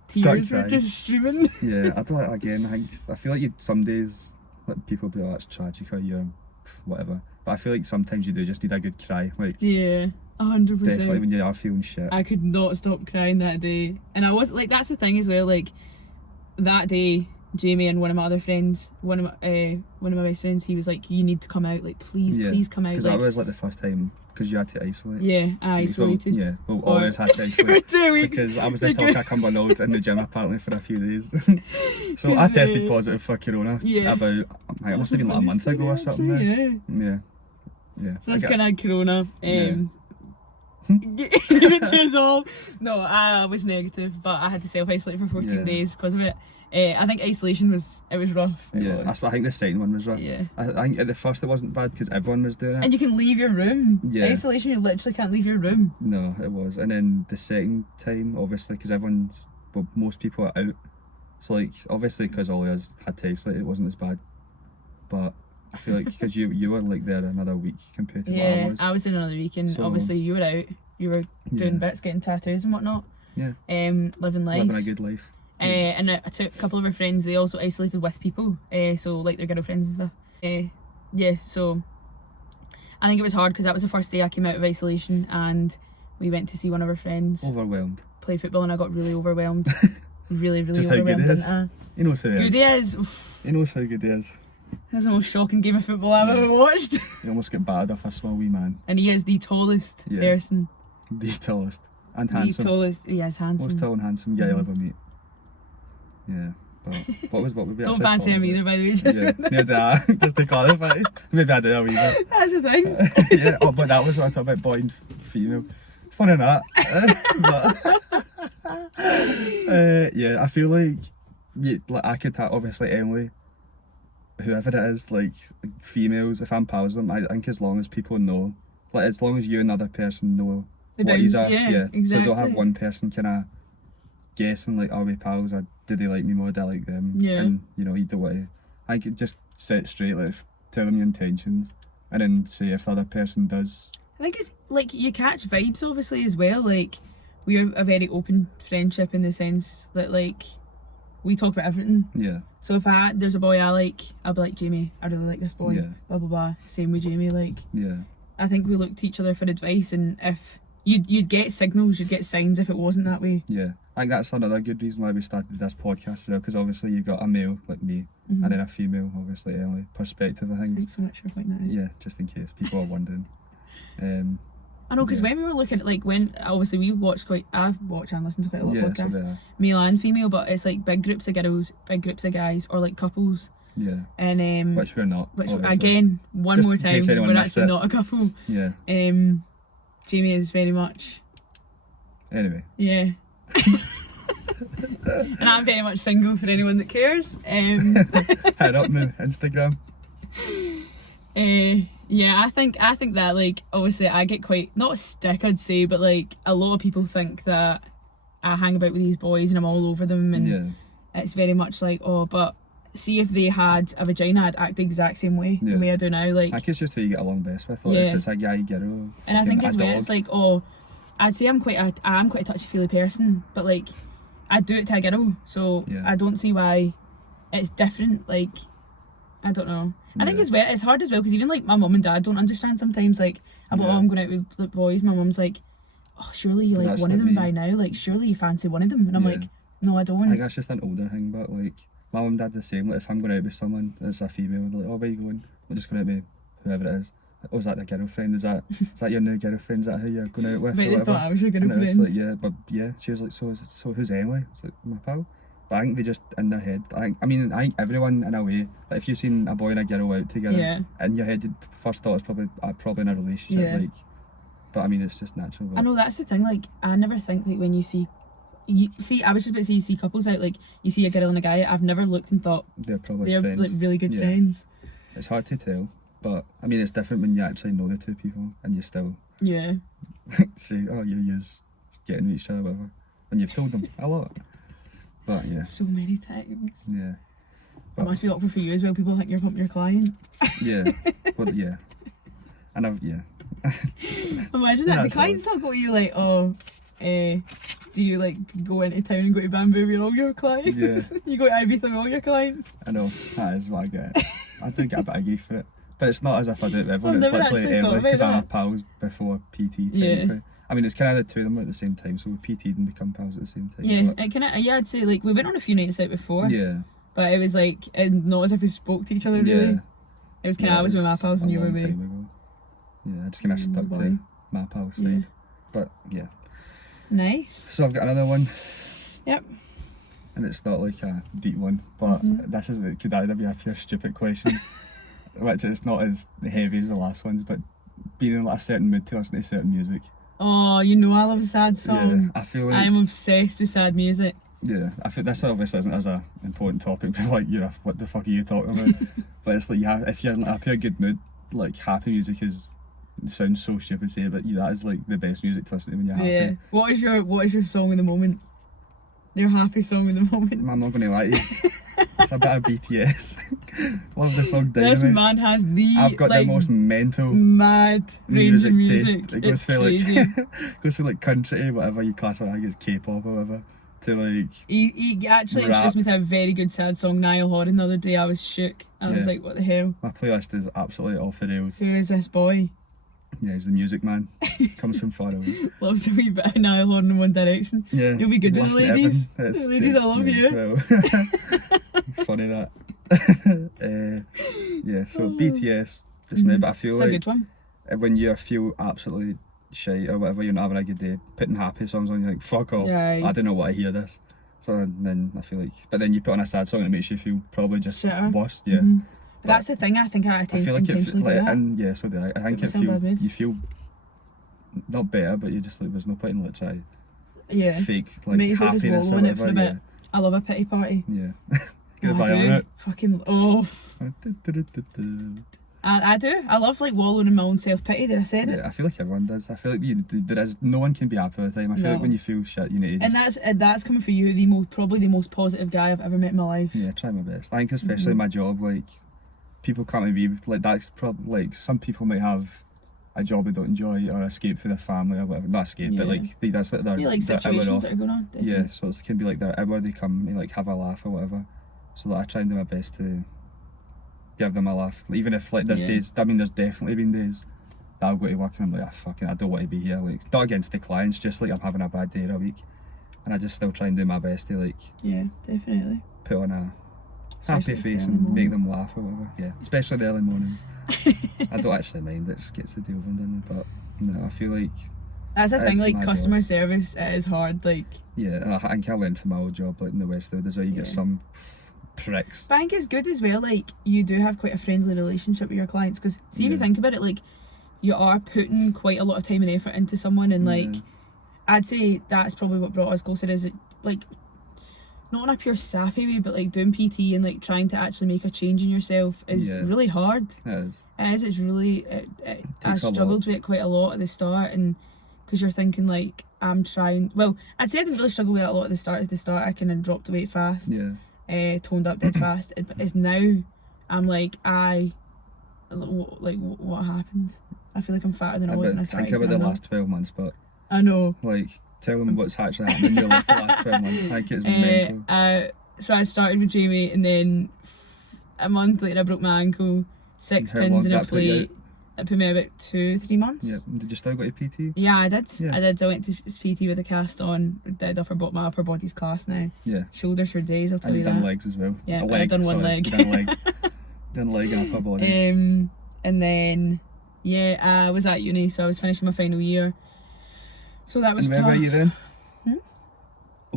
Start tears were crying. just streaming. yeah, I don't like again. I feel like some days like people be like, that's tragic or you're whatever. But I feel like sometimes you do just need a good cry. Like Yeah, 100%. definitely when you are feeling shit. I could not stop crying that day, and I was like, that's the thing as well. Like that day, Jamie and one of my other friends, one of my best friends, he was like, "You need to come out. Like, please come out." Because Like, that was like the first time because you had to isolate. yeah, I isolated. Yeah, well, always had to for isolate. 2 weeks. Because I was the talk at Cumbernauld in the gym apparently for a few days. So I tested positive for corona about, it must have been like a month ago or something. Yeah. Yeah. So it's kind of corona. Give it to us all. No, I was negative, but I had to self-isolate for 14 days because of it. I think isolation was rough. I think the second one was rough. Yeah. I think at the first it wasn't bad because everyone was doing it. And you can leave your room. Yeah. Isolation, you literally can't leave your room. No, it was. And then the second time, obviously, because most people are out. So like, obviously, because all of us had to isolate, it wasn't as bad. But I feel like because you were like there another week compared to what I was. I was in another week, and So- obviously you were out. You were doing bits, getting tattoos and whatnot. Yeah. Living life. Living a good life. And I took a couple of our friends. They also isolated with people. So like their girlfriends and stuff. Yeah. So I think it was hard because that was the first day I came out of isolation, and we went to see one of our friends Overwhelmed. play football, and I got really overwhelmed. really Just how good overwhelmed. he is. Didn't I? He knows who he Good is. he is. Oof. He knows how good he is. That's the most shocking game of football I've ever watched. He almost got battered off a small wee man. And he is the tallest person. The tallest. And The handsome. tallest. He is handsome. Most tall and handsome guy I'll ever meet. Yeah. But what would we Don't actually fancy talk him about? either, by the way. Just Neither do I. Just to clarify. Maybe I do a wee bit. That's the thing. Yeah, but that was what I talked about, boy and female. Fun in that. Yeah, I feel like I could have, obviously Emily, whoever it is, like females, if I'm pals with them, I think as long as people know, like as long as you and the other person know what these are, exactly. So don't have one person kind of guessing like, are we pals or do they like me more, do I like them? Yeah. And you know, either way, I think just set straight, like tell them your intentions, and then say if the other person does. I think it's like you catch vibes obviously as well. Like we're a very open friendship in the sense that like we talk about everything. Yeah. So if there's a boy I like, I'll be like, Jamie, I really like this boy. Yeah. Blah blah blah. Same with Jamie. Like Yeah. I think we look to each other for advice, and if you'd get signals, you'd get signs if it wasn't that way. Yeah. I think that's another good reason why we started this podcast as well, because obviously you've got a male like me and then a female, obviously Emily, perspective of things. Thanks so much for pointing that out. Yeah, just in case people are wondering. I know, because when we were looking at like when obviously I watch and listen to quite a lot of podcasts, So male and female, but it's like big groups of girls, big groups of guys, or like couples. yeah. And Which we're not. which obviously. again, one Just more in time, case anyone we're missed actually it. not a couple. Yeah. Jamie is very much, Anyway. yeah. And I'm very much single for anyone that cares. Head up the Instagram. Yeah, I think that like obviously I get quite not a stick I'd say, but like a lot of people think that I hang about with these boys and I'm all over them, and Yeah. it's very much like, oh, but see if they had a vagina, I'd act the exact same way, the way I do now. Like, I think it's just who you get along best with. Like, if it's a guy, girl, and I fucking think as a well, dog. it's like, oh, I'd say I'm quite a touchy-feely person, but like I do it to a girl, so Yeah. I don't see why it's different. Like I don't know. I think Yeah. as well, it's hard as well, because even like my mum and dad don't understand sometimes. Like, about, oh, Yeah. I'm going out with the boys. My mum's like, oh, surely you But like that's one of like them me. by now. Like, surely you fancy one of them. And I'm Yeah. like, no, I I think don't. that's just an older thing, but like my mum and dad the same. Like if I'm going out with someone that's a female, they're like, oh, where you going? We're just going out with whoever it is. Oh, is that the girlfriend? Is that your new girlfriend? Is that who you're going out with? But Or they whatever? thought I was your And it was girlfriend. like, yeah, but yeah, she was like, so who's Emily? It's like, my pal. But I think they just in their head. I think everyone in a way. Like if you've seen a boy and a girl out together, Yeah. in your head, your first thought is probably in a relationship. Yeah. Like, but I mean, it's just natural. But I know, that's the thing. Like, I never think like when you see, I was just about to say, you see couples out, like you see a girl and a guy. I've never looked and thought they're probably they're friends. like really good Yeah. friends. It's hard to tell, but I mean, it's different when you actually know the two people and you still Yeah. say, oh, you're getting with each other, whatever. When you've told them a lot. But yeah, So many times. yeah. It But, must be awkward for you as well. People think you're pumping your client. yeah, but yeah. And Imagine Yeah, that. The that's client's not go to you like, oh, do you like go into town and go to Bamboo with all your clients? Yeah. You go to Ibiza with all your clients? I know, that is what I get. I do get a bit of grief for it. But it's not as if I do it with everyone, I've it's never literally actually thought Emily, about because I'm that. pals before PT Yeah. technically. I mean, it's kind of the two of them at the same time, so we PT'd and become pals at the same time. Yeah, but, it kind of, yeah, I'd say like we went on a few nights out before, yeah, but it was like, not as if we spoke to each other really. yeah. It was kind of, Yeah, I was with my pals and you were with. time ago. Yeah, I just kind of stuck boy. to my pals side. Yeah. But yeah. Nice. So I've got another one. Yep. And it's not like a deep one, but this is, it could either be a pure stupid question, which is not as heavy as the last ones, but being in like a certain mood to listen to certain music. Oh, you know I love a sad song. Yeah, I feel like I'm obsessed with sad music. yeah, I think this obviously isn't as a important topic, but like what the fuck are you talking about? But it's like if you're in a pure good mood, like happy music it sounds so stupid to say, but that is like the best music to listen to when you're happy. Yeah. What is your song of the moment? Your happy song of the moment? I'm not gonna lie to you. It's a bit of BTS. Love the song This Dynamite. man has the I've got like the most mental mad range of music. taste. It goes It's for crazy. like goes from like country, whatever you classify, I guess K-pop or whatever, to like He actually Rap. introduced me to a very good sad song, Niall Horan, the other day. I was shook. I was Yeah. like, what the hell? my playlist is absolutely off the rails. Who is this boy? Yeah, he's the music man. Comes from far away. Loves a wee bit of Niall Horan in One Direction. Yeah. You'll be good with the listen to ladies. everything. The ladies, I love you. Well, funny that. Yeah, so BTS just now, but I feel It's a like good one. when you feel absolutely shite or whatever, you're not having a good day, putting happy songs on, you're like, fuck off, Yeah. I don't know what I hear this. So then I feel like, but then you put on a sad song and it makes you feel probably just Shitter. worse. Yeah. Mhm. But that's the thing, I think I I feel like intentionally do that. and yeah, so do I. I think Put myself in bad moods. you feel not better, but you just like there's no point in like trying Yeah. fake like Might as well just happiness or wallow in it for a whatever. bit. I love a pity party. Yeah. Get a I violin do. out. Fucking, I do. I love like wallowing in my own self-pity. Did I say it? Yeah, I feel like everyone does. I feel like there is no one can be happy all the time. I feel No. like when you feel shit, you need to And just, that's coming for you, probably the most positive guy I've ever met in my life. yeah, try my best. I think especially my job, like people come to me like that's probably like some people might have a job they don't enjoy or escape for their family or whatever. Not escape, but Yeah. like that's like their You like their hour situations off. that are going on. Yeah, so it can be like their hour they come and like have a laugh or whatever. So like, I try and do my best to give them a laugh. Like, even if like there's Yeah. days, I mean there's definitely been days that I'll go to work and I'm like, I don't want to be here. Like not against the clients, just like I'm having a bad day or a week. And I just still try and do my best to like Yeah, definitely. put on a Especially happy this face early and make morning. them laugh or whatever. Yeah, especially the early mornings. I don't actually mind, it just gets the deal done, but no, I feel like That's the It's thing, like my customer service, it is hard. Like, yeah, I think I learned from my old job like in the Westwood as well. You get Yeah. some pricks. but I think it's good as well. Like, you do have quite a friendly relationship with your clients because, see, if you Yeah. think about it, like, you are putting quite a lot of time and effort into someone, and like, Yeah. I'd say that's probably what brought us closer. Is it like not in a pure sappy way, but like doing PT and like trying to actually make a change in yourself is Yeah. really hard. It is. It is. It's really. I Takes a lot. struggled with it quite a lot at the start, and because you're thinking like I'm trying. Well, I'd say I didn't really struggle with it a lot at the start. At the start, I kind of dropped the weight fast. Yeah. Toned up dead fast. It's now I'm like what happens? I feel like I'm fatter than I was when I started. Think about the and I'm last 12 months, but not. I know. like tell them what's actually happened in your life the last 12 months. I think it's mental. So I started with Jamie, and then a month later I broke my ankle, 6 How pins long in did a that put you plate. It put me about 2-3 months. Yeah. Did you still go to PT? Yeah, I did. Yeah. I did. I went to PT with a cast on. Did my upper body's class now. Yeah. Shoulders for days, I'll tell And you you that. done legs as well. Yeah, A leg, I've done one sorry. leg. You done leg. Done leg and upper body. And then I was at uni, so I was finishing my final year. So that was And where tough. were you then? Hmm?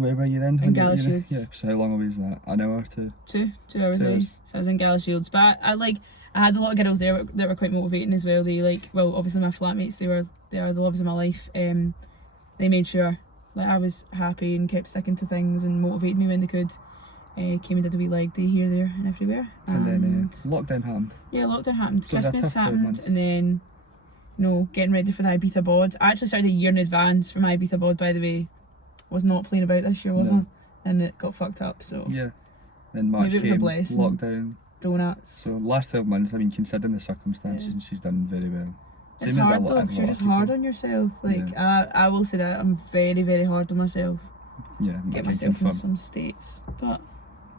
Where were you then? In Galashiels. Yeah. So how long away was that? An hour to? 2 hours 2 away. hours. So I was in Galashiels, but I had a lot of girls there that were quite motivating as well. They obviously my flatmates, they are the loves of my life. They made sure that I was happy and kept sticking to things and motivated me when they could. Came and did a wee leg day here, there and everywhere. And then lockdown happened. Yeah, lockdown happened. So it was a Christmas tough 12 happened, months. and then getting ready for the Ibiza bod. I actually started a year in advance for my Ibiza bod, by the way. Was not playing about this year, was No. I? And it got fucked up, so Yeah. Then March maybe it was a came, blessing. lockdown. Donuts. So last 12 months, I mean, considering the circumstances, Yeah. she's done very well. It's Same as hard a lot though, of 'cause you're lot just of hard people. on yourself. I will say that I'm very, very hard on myself. Yeah, I Get can myself in confirm. some states, but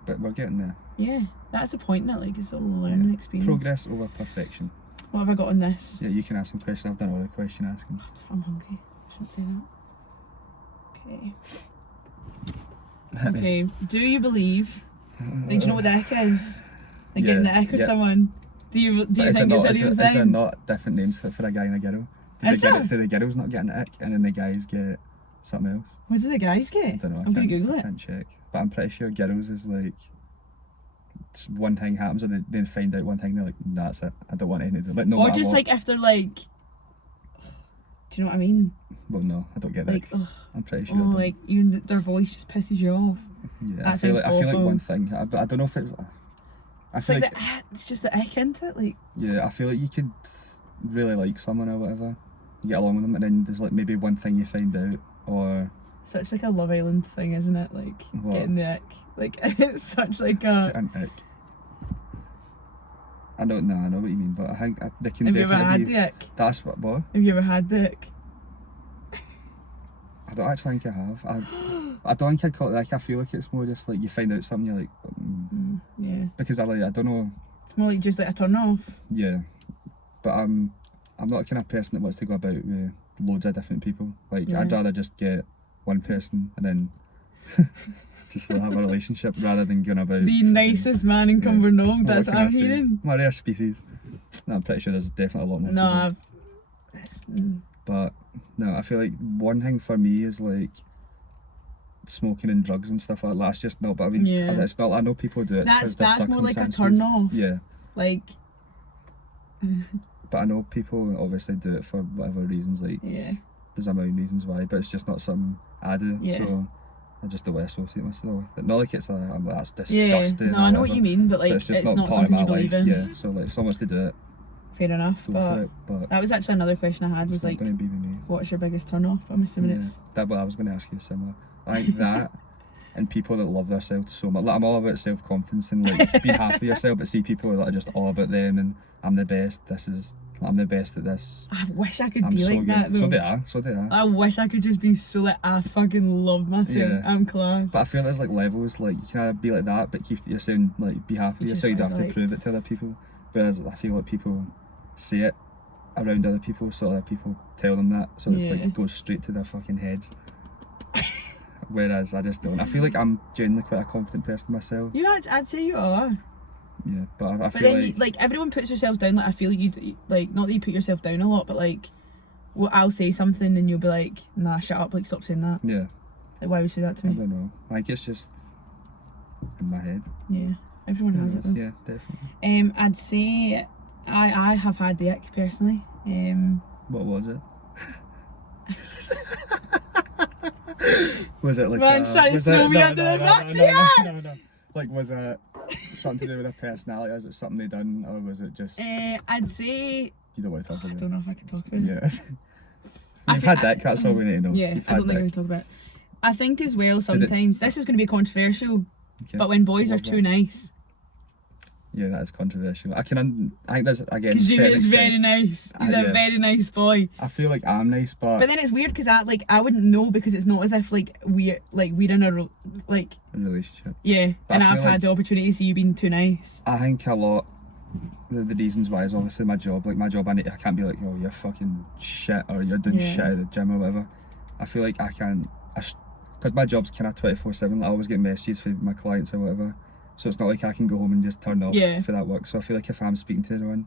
But we're getting there. yeah, that's the point in it. Like, it's all a learning experience. Progress over perfection. What have I got on this? Yeah, you can ask some questions. I've done all the question asking. I'm hungry. I shouldn't say that. Okay. Okay. Do you believe? Like, do you know what the ick is? Like getting the ick of yeah. someone. Do you But think it's a real Is there thing? not different names for a guy and a girl? Is there? Do the girls not get an ick and then the guys get something else? What do the guys I get? don't know. I'm gonna Google I it. can't check. But I'm pretty sure girls is like one thing happens and they find out one thing, they're like, nah, that's it. I don't want anything. Like, no Or matter just what. like if they're like, do you know what I mean? Well, no, I don't get that. Like, ugh, I'm pretty sure. I oh, don't. like even their voice just pisses you off. Yeah, that I feel sounds like awful. one thing, but I don't know if it's. I It's feel like, like it's just the ick into it. Like, yeah, I feel like you could really like someone or whatever, you get along with them, and then there's like maybe one thing you find out, or such like a Love Island thing, isn't it? Like What? getting the ick. Like it's such like a. an ick. I know what you mean, but I think they can Have you ever definitely had be. the ick? That's what. Have you ever had the ick? I don't actually think I have. I don't think I'd call it like. I feel like it's more just like you find out something, you're like, Yeah. because I don't know. It's more like just like a turn off. Yeah, but I'm not the kind of person that wants to go about with loads of different people. Like Yeah. I'd rather just get one person and then just have a relationship rather than going about The nicest man in Cumbernauld. That's what can I I'm say? hearing. My rare species. No, I'm pretty sure there's definitely a lot more. No, people. I've. But no, I feel like one thing for me is like smoking and drugs and stuff like that. That's just not. But I mean, Yeah. it's not. I know people do it. That's 'cause their more like a circumstances. turn off. Yeah, Like. but I know people obviously do it for whatever reasons. Like Yeah. there's a million reasons why, but it's just not something I do. Yeah. So I just don't want to associate myself with it. Not like it's I'm like, that's Yeah. disgusting. No, or I know what whatever, you mean, but like but it's, it's just not part of something my you believe life. in. Yeah. So like if someone wants to do it, Fair enough. go But for it. But that was actually another question I had. Was it's not like, going to be with me. what's your biggest turn off? I'm assuming Yeah. it's. That. Well, I was going to ask you similar. I think that. And people that love themselves so much. Like, I'm all about self-confidence and like being happy with yourself, but see people that are just all about them and I'm the best. I'm the best at this. I wish I could I'm be so like good. that though. So they are. I wish I could just be so like I fucking love myself. Yeah. I'm class. But I feel there's like levels. Like you can be like that, but keep yourself like be happy with You just yourself. You don't have to like- prove it to other people. Whereas I feel like people say it around other people, so other people tell them that, so it's like Yeah. it goes straight to their fucking heads. Whereas I just don't. I feel like I'm genuinely quite a confident person myself. I'd say you are. Yeah, but I But feel then, like everyone puts themselves down. Like I feel like like not that you put yourself down a lot, but like, I'll say something and you'll be like, "Nah, shut up! Like stop saying that." yeah, Like why would you say that to I me? don't know. Like it's just in my head. Yeah, everyone has it though. Yeah, definitely. I'd say I have had the ick personally. What was it? Was it like Man's trying to throw me under the bus here! no. Like was it something to do with their personality? Is it something they done, or was it just I'd say you don't want to talk I about it? don't know if I can talk about it. Yeah. I You've feel- had that, that's all we need to know. Yeah, You've I had don't think I that. can talk about it. I think as well sometimes this is going to be controversial, Okay. but when boys are Love too that. nice, Yeah, that is controversial. I think there's, again, Because Jamie is certain very extent- nice. He's a yeah. very nice boy. I feel like I'm nice, but But then it's weird because I wouldn't know, because it's not as if we're in a like in a relationship. yeah. But And I I've feel had like- the opportunity to see you being too nice. I think a lot. The reasons why is obviously my job. Like my job, I can't be like, oh, you're fucking shit, or you're doing Yeah. shit at the gym or whatever. I feel like I can, because my job's kind of 24/7. I always get messages from my clients or whatever. So it's not like I can go home and just turn off Yeah. for that work. So I feel like if I'm speaking to anyone,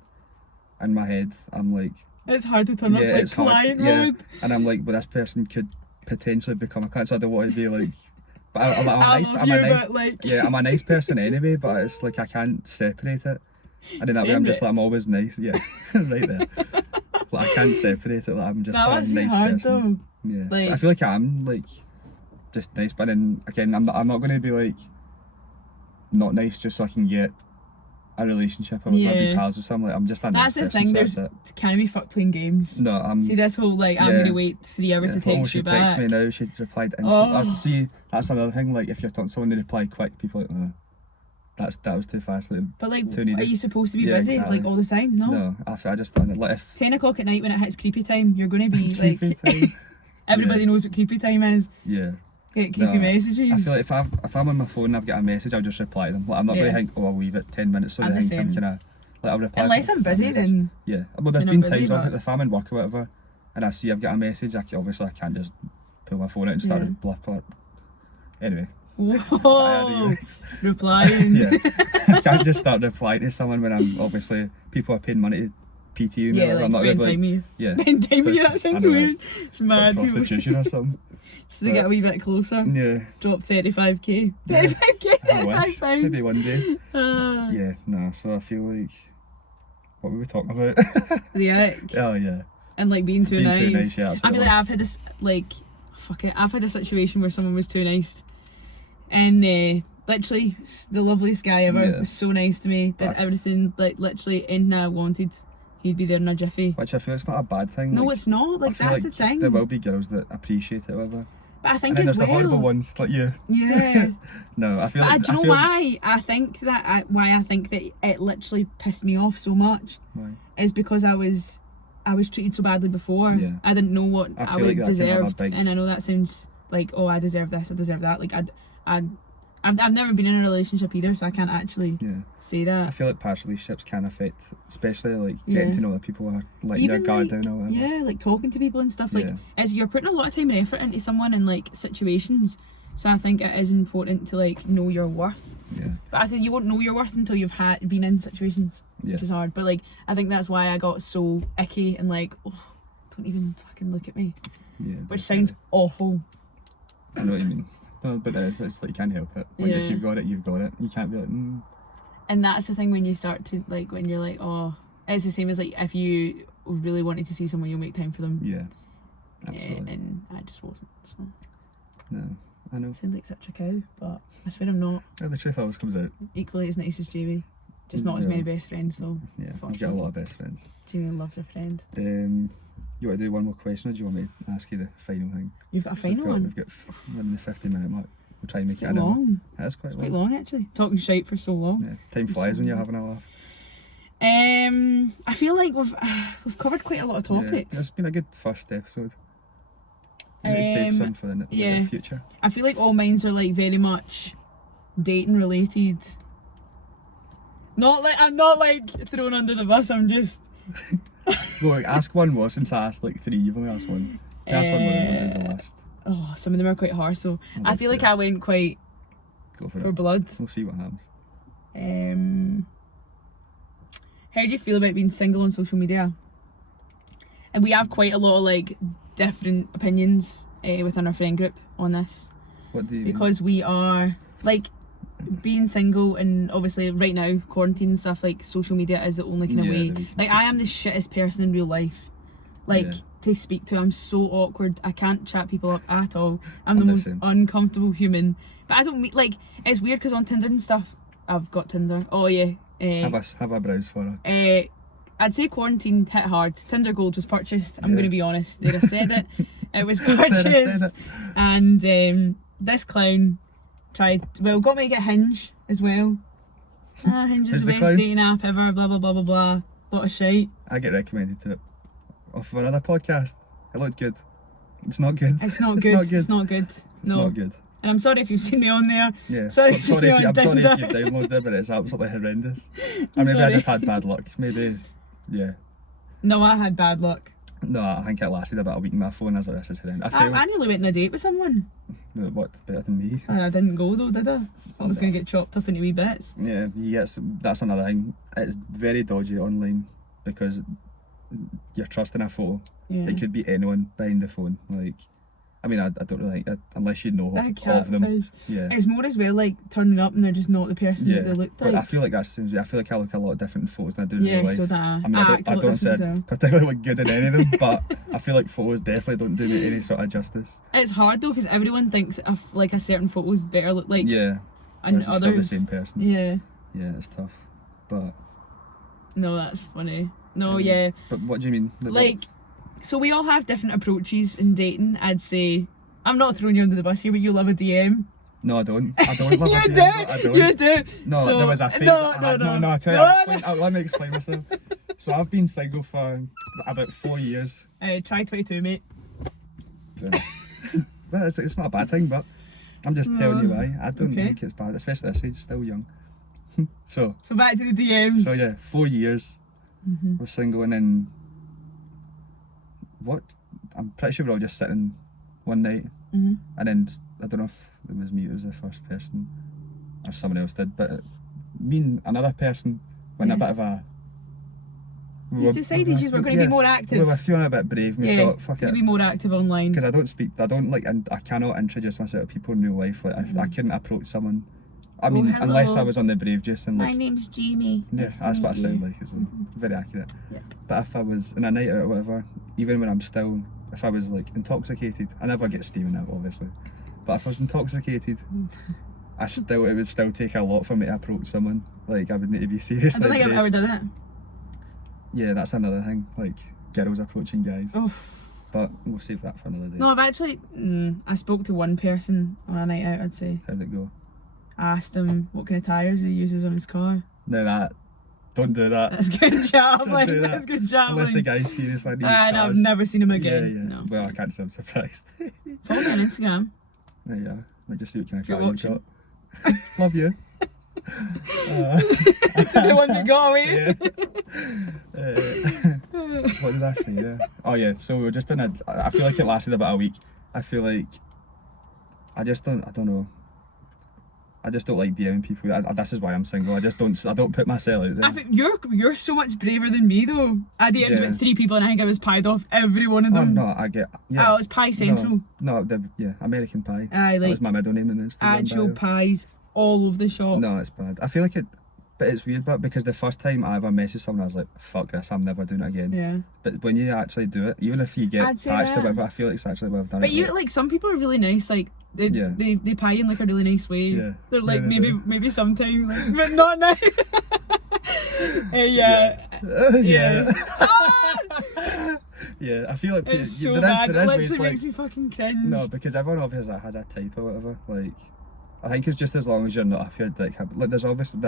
in my head, I'm like, It's hard to turn yeah, off it's hard. client Yeah, mode. and I'm like, well, this person could potentially become a client. So I don't want to be like, but I'm a I nice, love I'm you, a nice, but like yeah, I'm a nice person anyway. But it's like I can't separate it. And in that way, I'm just like, I'm always nice. Yeah, right there. Like I can't separate it. Like I'm just that a must be nice hard person. though. Yeah, Like- I feel like I'm like just nice, but then again, I'm not going to be like not nice just so I can get a relationship or be Yeah. pals or something. Like I'm just a nice That's the person, thing. so There's that's can be fuck playing games. it. No, I'm. See this whole I'm Yeah. gonna wait 3 hours to Oh, text she you texts back. me now. She replied instantly. Oh. See, that's another thing. Like if you're talking to someone, they reply quick. People are like, that was too fast. Like, But like, too needy. are you supposed to be Yeah, busy exactly. like all the time? No. no, I just done it. Like if 10 o'clock at night when it hits creepy time, you're gonna be like creepy thing. everybody Yeah. knows what creepy time is. Yeah. Get creepy No, messages. I feel like if I'm on my phone and I've got a message, I'll just reply to them. Like I'm not Yeah. going to think, oh, I'll leave it 10 minutes so I'm they the think I'm same. kind of like I'll reply. Unless to I'm busy, message. then Yeah. Well, there's then been I'm busy, times but- if I'm in work or whatever, and I see I've got a message, obviously I can't just pull my phone out and start Yeah. blip. Anyway. whoa, replying. Yeah. I can't just start replying to someone when I'm obviously people are paying money to PT me. Yeah, or like I'm not spend gonna be time with you. yeah. Spend time with you, that I sounds know, weird. It's mad. Like People, prostitution or something. so they get a wee bit closer. Yeah. Drop 35k. Yeah. 35k. I High wish. five. Maybe one day. Ah, Yeah, no, so I feel like what were we talking about? the ick. Oh yeah. And like being too Being nice. too nice, yeah, that's I what feel it like was. I've had this I've had a situation where someone was too nice, and literally the loveliest guy ever Yeah. was so nice to me, did But- everything like literally anything I wanted, he'd be there in a jiffy. Which I feel it's not a bad thing. No, like, it's not. I Like feel that's like the thing. There will be girls that appreciate it, whatever. But I think And then as there's the horrible well. ones like you. Yeah. No, I feel But like do you know feel why I think that it literally pissed me off so much Why? is because I was treated so badly before. Yeah. I didn't know what I I feel like that can have a deserved, big- and I know that sounds like, oh, I deserve this, I deserve that. Like I've never been in a relationship either, so I can't actually Yeah. say I that. feel like past relationships can affect, especially like getting Yeah. to know other people are letting their Even guard like, down or whatever. yeah, like talking to people and stuff. Like Yeah. as you're putting a lot of time and effort into someone in like situations, so I think it is important to like know your worth. Yeah. But I think you won't know your worth until you've been in situations, Yeah. which is hard. But like I think that's why I got so icky and like, oh, don't even fucking look at me, Yeah. which sounds awful. I know what you mean. No, but it's like you can't help it. When Yeah. if you've got it, you've got it. You can't be like, And that's the thing when you start to like, when you're like, oh, it's the same as like if you really wanted to see someone, you'll make time for them. yeah. Absolutely. And I just wasn't. So No. I know. I sound like such a cow, but I swear I'm not. Yeah, the truth always comes out. Equally as nice as Jamie, just not as Yeah. many best friends though. Yeah. I've got a lot of best friends. Jamie loves a friend. You want to do one more question, or do you want me to ask you the final thing? You've got a So we've final got- one. We've got within the 15-minute mark. We'll try and It's make it quite an hour. long. It is quite It's long. quite long actually. Talking shite for so long. Yeah. Time It's flies so when you're long. having a laugh. I feel like we've covered quite a lot of Yeah. topics. It's been a good first episode. We need to save some for the yeah. future. I feel like all mines are like very much dating related. Not like I'm not like thrown under the bus. I'm just. Well, ask one more since I asked like 3. You've only asked one. If you ask one more, then we'll do the last. Oh, some of them are quite harsh. So I'll I go feel for like it. I went quite Go for for it. blood. We'll see what happens. How do you feel about being single on social media? And we have quite a lot of like different opinions within our friend group on this, What do you mean? because we are like being single, and obviously right now quarantine and stuff, like social media is the only kind of Yeah, way. that we can Like speak I am the shittest person in real life, like Yeah. to speak to. I'm so awkward. I can't chat people up at all. I'm the I'm the most same. uncomfortable human. But I don't mean like, it's weird because on Tinder and stuff, I've got Tinder. Oh yeah. Have a browse for her. I'd say quarantine hit hard. Tinder Gold was purchased. I'm Yeah. going to be honest. They'd have said it. It was They'd have said purchased. it. And this clown got me to get Hinge as well. Hinge is Who's the the best clown? dating app ever, blah blah blah blah blah. Lot of shite. I get recommended to it off of another podcast. It looked good. It's not good. It's not It's good. not good. It's not good. It's No. not good. And I'm sorry if you've seen me on there. Yeah. Sorry, sorry if I'm sorry Tinder. if you've downloaded it, but it's absolutely horrendous. Or maybe Sorry. I just had bad luck. Maybe. Yeah. No, I had bad luck. No, I think it lasted about a week on my phone. I was like, this is horrendous. I I nearly went on a date with someone. what better than me? I didn't go though, did I? Thought I was going to get chopped up into wee bits. Yeah, yes, that's another thing. It's very dodgy online because you're trusting a photo. Yeah. It could be anyone behind the phone. Like, I mean, I don't really think unless you know That of them. catfish. Yeah. It's more as well like turning up and they're just not the person Yeah, that they looked but like. I feel like I feel like I look a lot different in photos than I do in real Yeah, life. so that I mean, act a I lot don't different say as I well. particularly look good in any of them, but I feel like photos definitely don't do me any sort of justice. It's hard though because everyone thinks like a certain photo's better look like Yeah, and whereas it's still the others. same person. Yeah. Yeah, it's tough. But No, that's funny. No, yeah. but what do you mean? Like, so we all have different approaches in dating. I'd say I'm not throwing you under the bus here, but you love a DM. No, I don't. I don't love You a do. DM, I don't. You do. No, So- there was a phase. No, I had, no. no. Tell you, No, I'll explain, let me explain myself. So I've been single for about 4 years. Try 22, mate. Well, it's not a bad thing, but I'm just telling you why. I don't Okay. think it's bad, especially at this age, still young. So Back to the DMs. yeah, 4 years. Was single, and then what? I'm pretty sure we were all just sitting one night, and then I don't know if it was me that was the first person or someone else did, but me and another person went a bit of a. You decided you were going to be more active. We were feeling a bit brave. And we Yeah, thought, fuck you'll it, be more active online. because I don't like, and I cannot introduce myself to people in real life. Like I couldn't approach someone. I mean, hello. unless I was on the brave juice and like. My name's Jamie. Yeah, Nice to that's what I meet sound you. like as well. Very accurate. Yeah. But if I was in a night out or whatever, even when I'm still, if I was like intoxicated, I never get steaming out obviously, but if I was intoxicated, it would still take a lot for me to approach someone. Like I would need to be I seriously don't think I've brave. ever done it. Yeah, that's another thing. Like girls approaching guys, Oh. but we'll save that for another day. No, I've actually. I spoke to one person on a night out. I'd say. How'd it go? I asked him what kind of tyres he uses on his car. No, don't do that. That's good job, Don't like do that. that's good job. Unless the Like. guy seriously needs And cars. I've never seen him Yeah, again. yeah. No. Well, I can't say I'm surprised. Follow me on Instagram. Yeah, might just see what kind of You're car you watching. got. Love you. The one that got away. What did I say? Yeah. Oh yeah. So we were just in a. I feel like it lasted about a week. I feel like I don't know. I just don't like DMing people. This is why I'm single. I don't put myself out there. I think you're so much braver than me though. I DM'd Yeah. about 3 people and I think I was pied off every one of Oh them. no, I get. Yeah. Oh, it's Pie Central. No, American Pie. Aye, That like was my middle name in Instagram actual bio. pies all over the shop. No, it's bad. I feel like it, but it's weird. But because the first time I ever messaged someone, I was like, "Fuck this! I'm never doing it again." Yeah. But when you actually do it, even if you get I'd say patched or that. whatever, I feel like it's actually what I've done. But it you like. like some people are really nice. Like they Yeah. they pie in like a really nice way. Yeah. They're like Yeah, they do. maybe sometime, like, but not now. Yeah. Yeah. Yeah, I feel like It's so there bad. is It ways, literally like, makes me fucking cringe. no, because everyone obviously has a type or whatever. Like, I think it's just as long as you're not up here, like there's obviously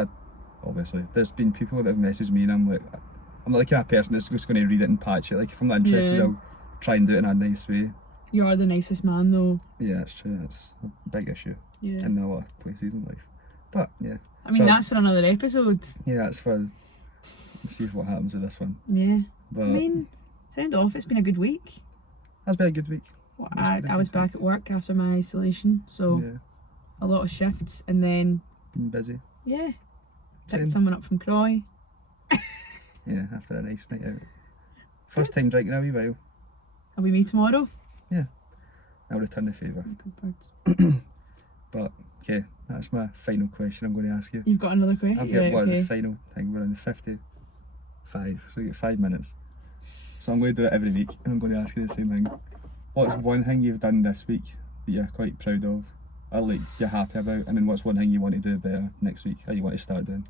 there's been people that have messaged me and I'm not the kind of person that's just going to read it and patch it. Like if I'm not interested, Yeah. I'll try and do it in a nice way. You are the nicest man though. Yeah, it's true. It's a big issue Yeah. in a lot of places in life. But yeah, I mean so- that's for another episode. yeah, it's for. Let's see what happens with this one. Yeah. But I mean, sound off. It's been a good week. that's been a good week. Well, It's been a I was good week. back at work after my isolation, so Yeah, a lot of shifts, and then been busy. yeah, Same. picked someone up from Croy. Yeah, after a nice night out. First time drinking in a wee while. I'll be me tomorrow. I'll return the favour. Good birds. But okay, that's my final question I'm going to ask you. You've got another question. I've got Right, one okay. the final thing. We're on the 55, so you get 5 minutes. So I'm going to do it every week, and I'm going to ask you the same thing. What's one thing you've done this week that you're quite proud of, or like you're happy about, and then what's one thing you want to do better next week, or you want to start doing?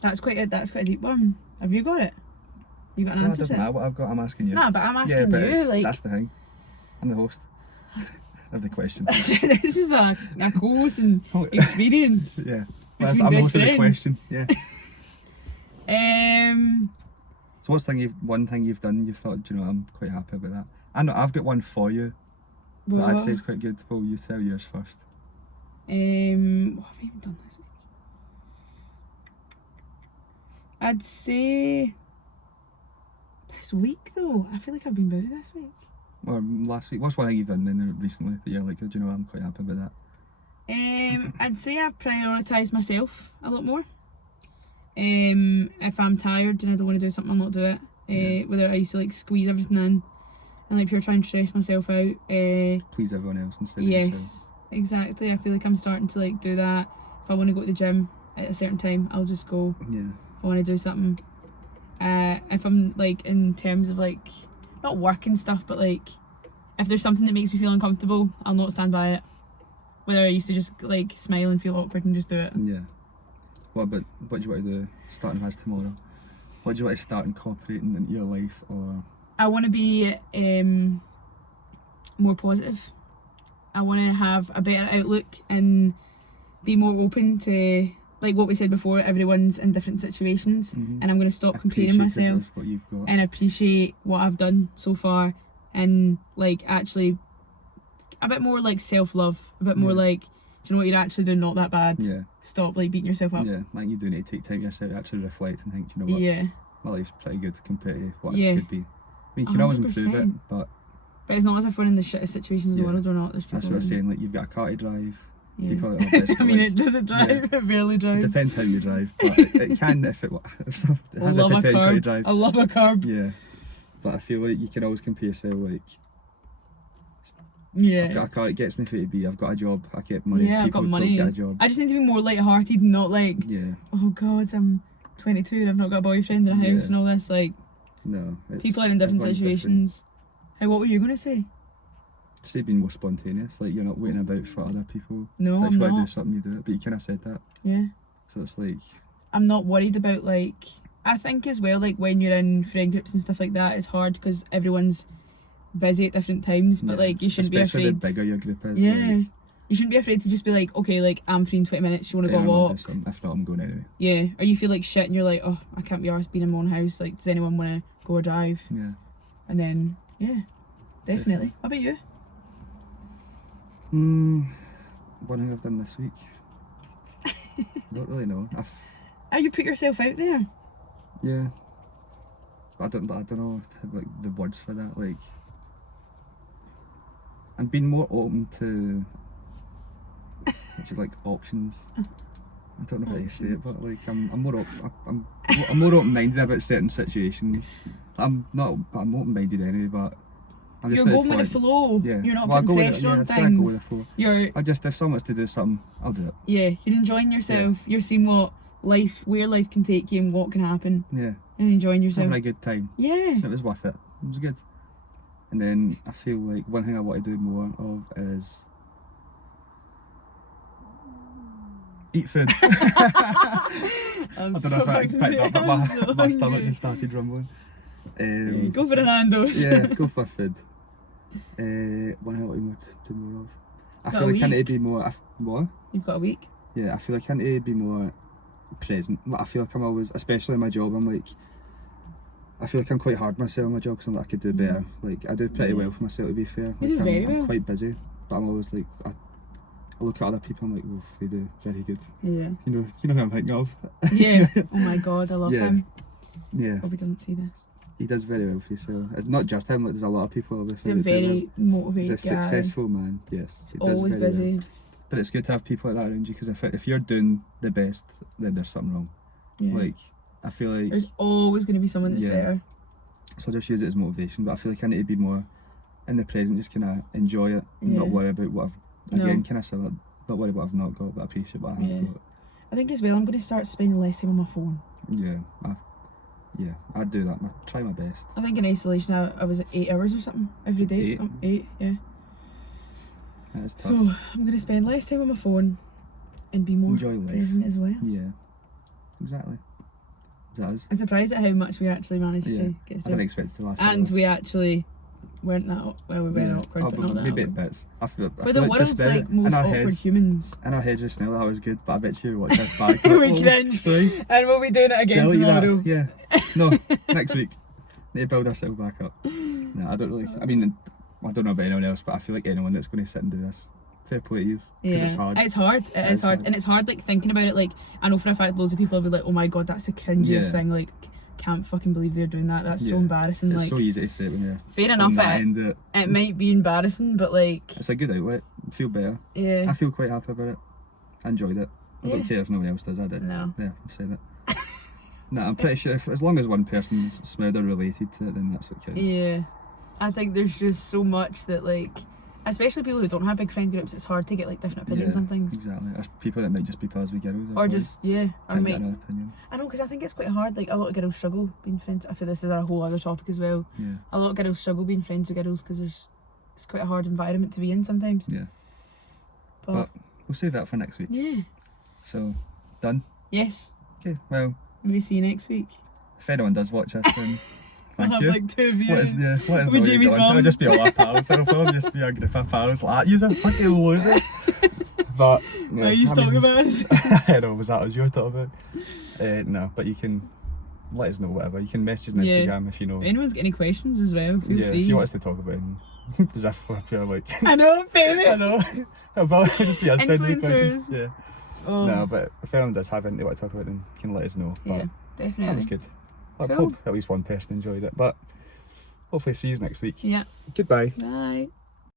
That's quite a deep one. Have you got it? You got an No, it answer doesn't to matter it? what I've got. I'm asking you. No, but I'm yeah, asking but you. Like that's the thing. I'm the host of the question. this is a co-host and Oh, experience. Yeah. between I'm best most of the friends. question. Yeah. So what's one thing you've done you thought, do you know, I'm quite happy about that. I know I've got one for you that I'd say is quite good. Well, you tell yours first. What have I even done this week? I'd say this week though. I feel like I've been busy this week. Or last week. What's one thing you've done then recently that you're like, do you know, I'm quite happy about that? I'd say I've prioritised myself a lot more. If I'm tired and I don't want to do something, I'll not do it. Whether I used to like squeeze everything in and like pure try and stress myself out. Please everyone else instead of yourself. Yes, exactly. I feel like I'm starting to like do that. If I want to go to the gym at a certain time, I'll just go. Yeah. If I want to do something. If I'm like in terms of like not work and stuff, but like if there's something that makes me feel uncomfortable, I'll not stand by it. Whether I used to just like smile and feel awkward and just do it. Yeah. What do you want to do starting as tomorrow? What do you want to start incorporating into your life? Or I want to be more positive. I want to have a better outlook and be more open to, like what we said before, everyone's in different situations, and I'm going to stop comparing myself what you've got. and appreciate what I've done so far, and like actually a bit more like self-love, a bit more like, do you know what, you're actually doing not that bad. Yeah. Stop like beating yourself up. Yeah, like you do need to take time to yourself, actually reflect and think, do you know what, Yeah. my life's pretty good compared to what it could be. I mean, you can always improve it, 100%. but it's not as if we're in the shittest situations in the world or not. There's people. that's what I'm saying, like you've got a car to drive. Yeah. People are like, I mean, it doesn't drive, it barely it drives. depends how you drive, but it can if it has the potential to drive. I love a carb. Yeah, but I feel like you can always compare yourself, like, yeah, I've got a car, it gets me from A to B, I've got a job, I get money, yeah, I've people got money. don't get a job. I just need to be more light-hearted and not like, Yeah. oh god, I'm 22 and I've not got a boyfriend and a house and all this. Like, no, people are in different situations. Hey, what were you going to say? Just being more spontaneous, like you're not waiting about for other people. No, like, I'm if you want to not. do something, you do it, but you kind of said that. Yeah. So it's like, I'm not worried about like, I think as well, like when you're in friend groups and stuff like that, it's hard because everyone's busy at different times, but like you shouldn't especially be afraid. the bigger your group is. Yeah. Like, you shouldn't be afraid to just be like, okay, like I'm free in 20 minutes, you want to go I'm gonna do walk? something. If not, I'm going anyway. Yeah. Or you feel like shit and you're like, oh, I can't be arsed being in my own house, like does anyone want to go or drive? Yeah. And then, yeah, definitely. What about you? One thing I've done this week. I don't really know. Oh, you put yourself out there? Yeah. I don't know like the words for that. Like, I'm being more open to like options. I don't know how to say it, but like I'm more open-minded about certain situations. I'm open-minded anyway, but I'm just You're going with the flow. Yeah. You're not Well, putting pressure on I go with things. the flow. You're if someone wants to do something, I'll do it. Yeah, you're enjoying yourself. You're seeing where life can take you and what can happen. Yeah. And enjoying yourself. Having a good time. Yeah. It was worth it. It was good. And then I feel like one thing I want to do more of is eat food. I don't know if I picked up, but my stomach just started rumbling. Go for the Nando's. Yeah, go for food. One thing I want to do more of. I Got feel a like I need week? to be more. What? You've got a week. Yeah, I feel like I need to be more present. Like, I feel like I'm always, especially in my job, I'm like, I feel like I'm quite hard on myself in my job because I'm like, I could do better. Like, I do pretty well for myself, to be fair. You Like, do very I'm well. quite busy, but I'm always like, I look at other people, I'm like, well, they do very good. Yeah. You know who I'm thinking of. Yeah. Oh my god, I love him. Yeah. Hope he doesn't see this. He does very well for himself. It's not just him, like, there's a lot of people He's obviously a that do very motivated well. He's a guy. successful man, yes. He does Always very busy. well. But it's good to have people like that around you, because if you're doing the best, then there's something wrong. Yeah. Like, I feel like There's always going to be someone that's better. So I just use it as motivation, but I feel like I need to be more in the present, just kind of enjoy it, and not worry about what I've, again, kind of similar, not worry what I've not got, but appreciate what I have got. I think as well, I'm going to start spending less time on my phone. Yeah, I'd do that. Try my best. I think in isolation, I was at 8 hours or something every day. 8, yeah. That's tough. So I'm going to spend less time on my phone and be more Enjoy life. present as well. Yeah, exactly. That is. I'm surprised at how much we actually managed to get I through. didn't expect it to last. And we actually weren't that well, we were awkward, but not that maybe awkward. bits. I feel We're the like world's just now, like most in our awkward heads, humans. in our heads just now that was good, but I bet you watch this back. We cringe. Christ. And we'll be doing it again Delete that. tomorrow. Yeah. No, next week. Need to build ourselves back up. No, I don't really. I mean, I don't know about anyone else, but I feel like anyone that's going to sit and do this, fair play to you, because it's hard. It's hard. It is hard. And it's hard, like, thinking about it. Like, I know for a fact loads of people will be like, oh my god, that's the cringiest thing. Like, can't fucking believe they're doing that. That's so embarrassing. It's like, so easy to say when you're fair enough. It might be embarrassing, but like, it's a good outlet. Feel better. Yeah. I feel quite happy about it. I enjoyed it. I don't care if no one else does. I did. No. Yeah, I've said it. Nah, I'm pretty sure as long as one person's smelled or related to it, then that's what counts. Yeah. I think there's just so much that, like, especially people who don't have big friend groups, it's hard to get like different opinions on things. Exactly. There's people that might just be pals with girls. Or just, or might might. an opinion. I know, because I think it's quite hard. Like, a lot of girls struggle being friends. I feel this is a whole other topic as well. Yeah. A lot of girls struggle being friends with girls because it's quite a hard environment to be in sometimes. Yeah. But we'll save that for next week. Yeah. So, done? Yes. Okay, well. Maybe see you next week. If anyone does watch us, then I'll thank have you. like 2 of you. Let us know With Jamie's going. mum. It'll just be all our pals. It'll probably just be a group of pals. Like, you're fucking losers. But yeah, Are you talking about us? I know, was that as you were talking about? No, but you can let us know whatever. You can message us on Instagram if you know. If anyone's got any questions as well, feel free. If you want us to talk about it, as if we're pure like. I know, famous. I know. It'll probably just be us sending questions. Influencers. Yeah. Oh. No, but if anyone does have anything they want to talk about, then you can let us know. But yeah, definitely. that was good. I Cool. hope at least one person enjoyed it. But hopefully see you next week. Yeah. Goodbye. Bye.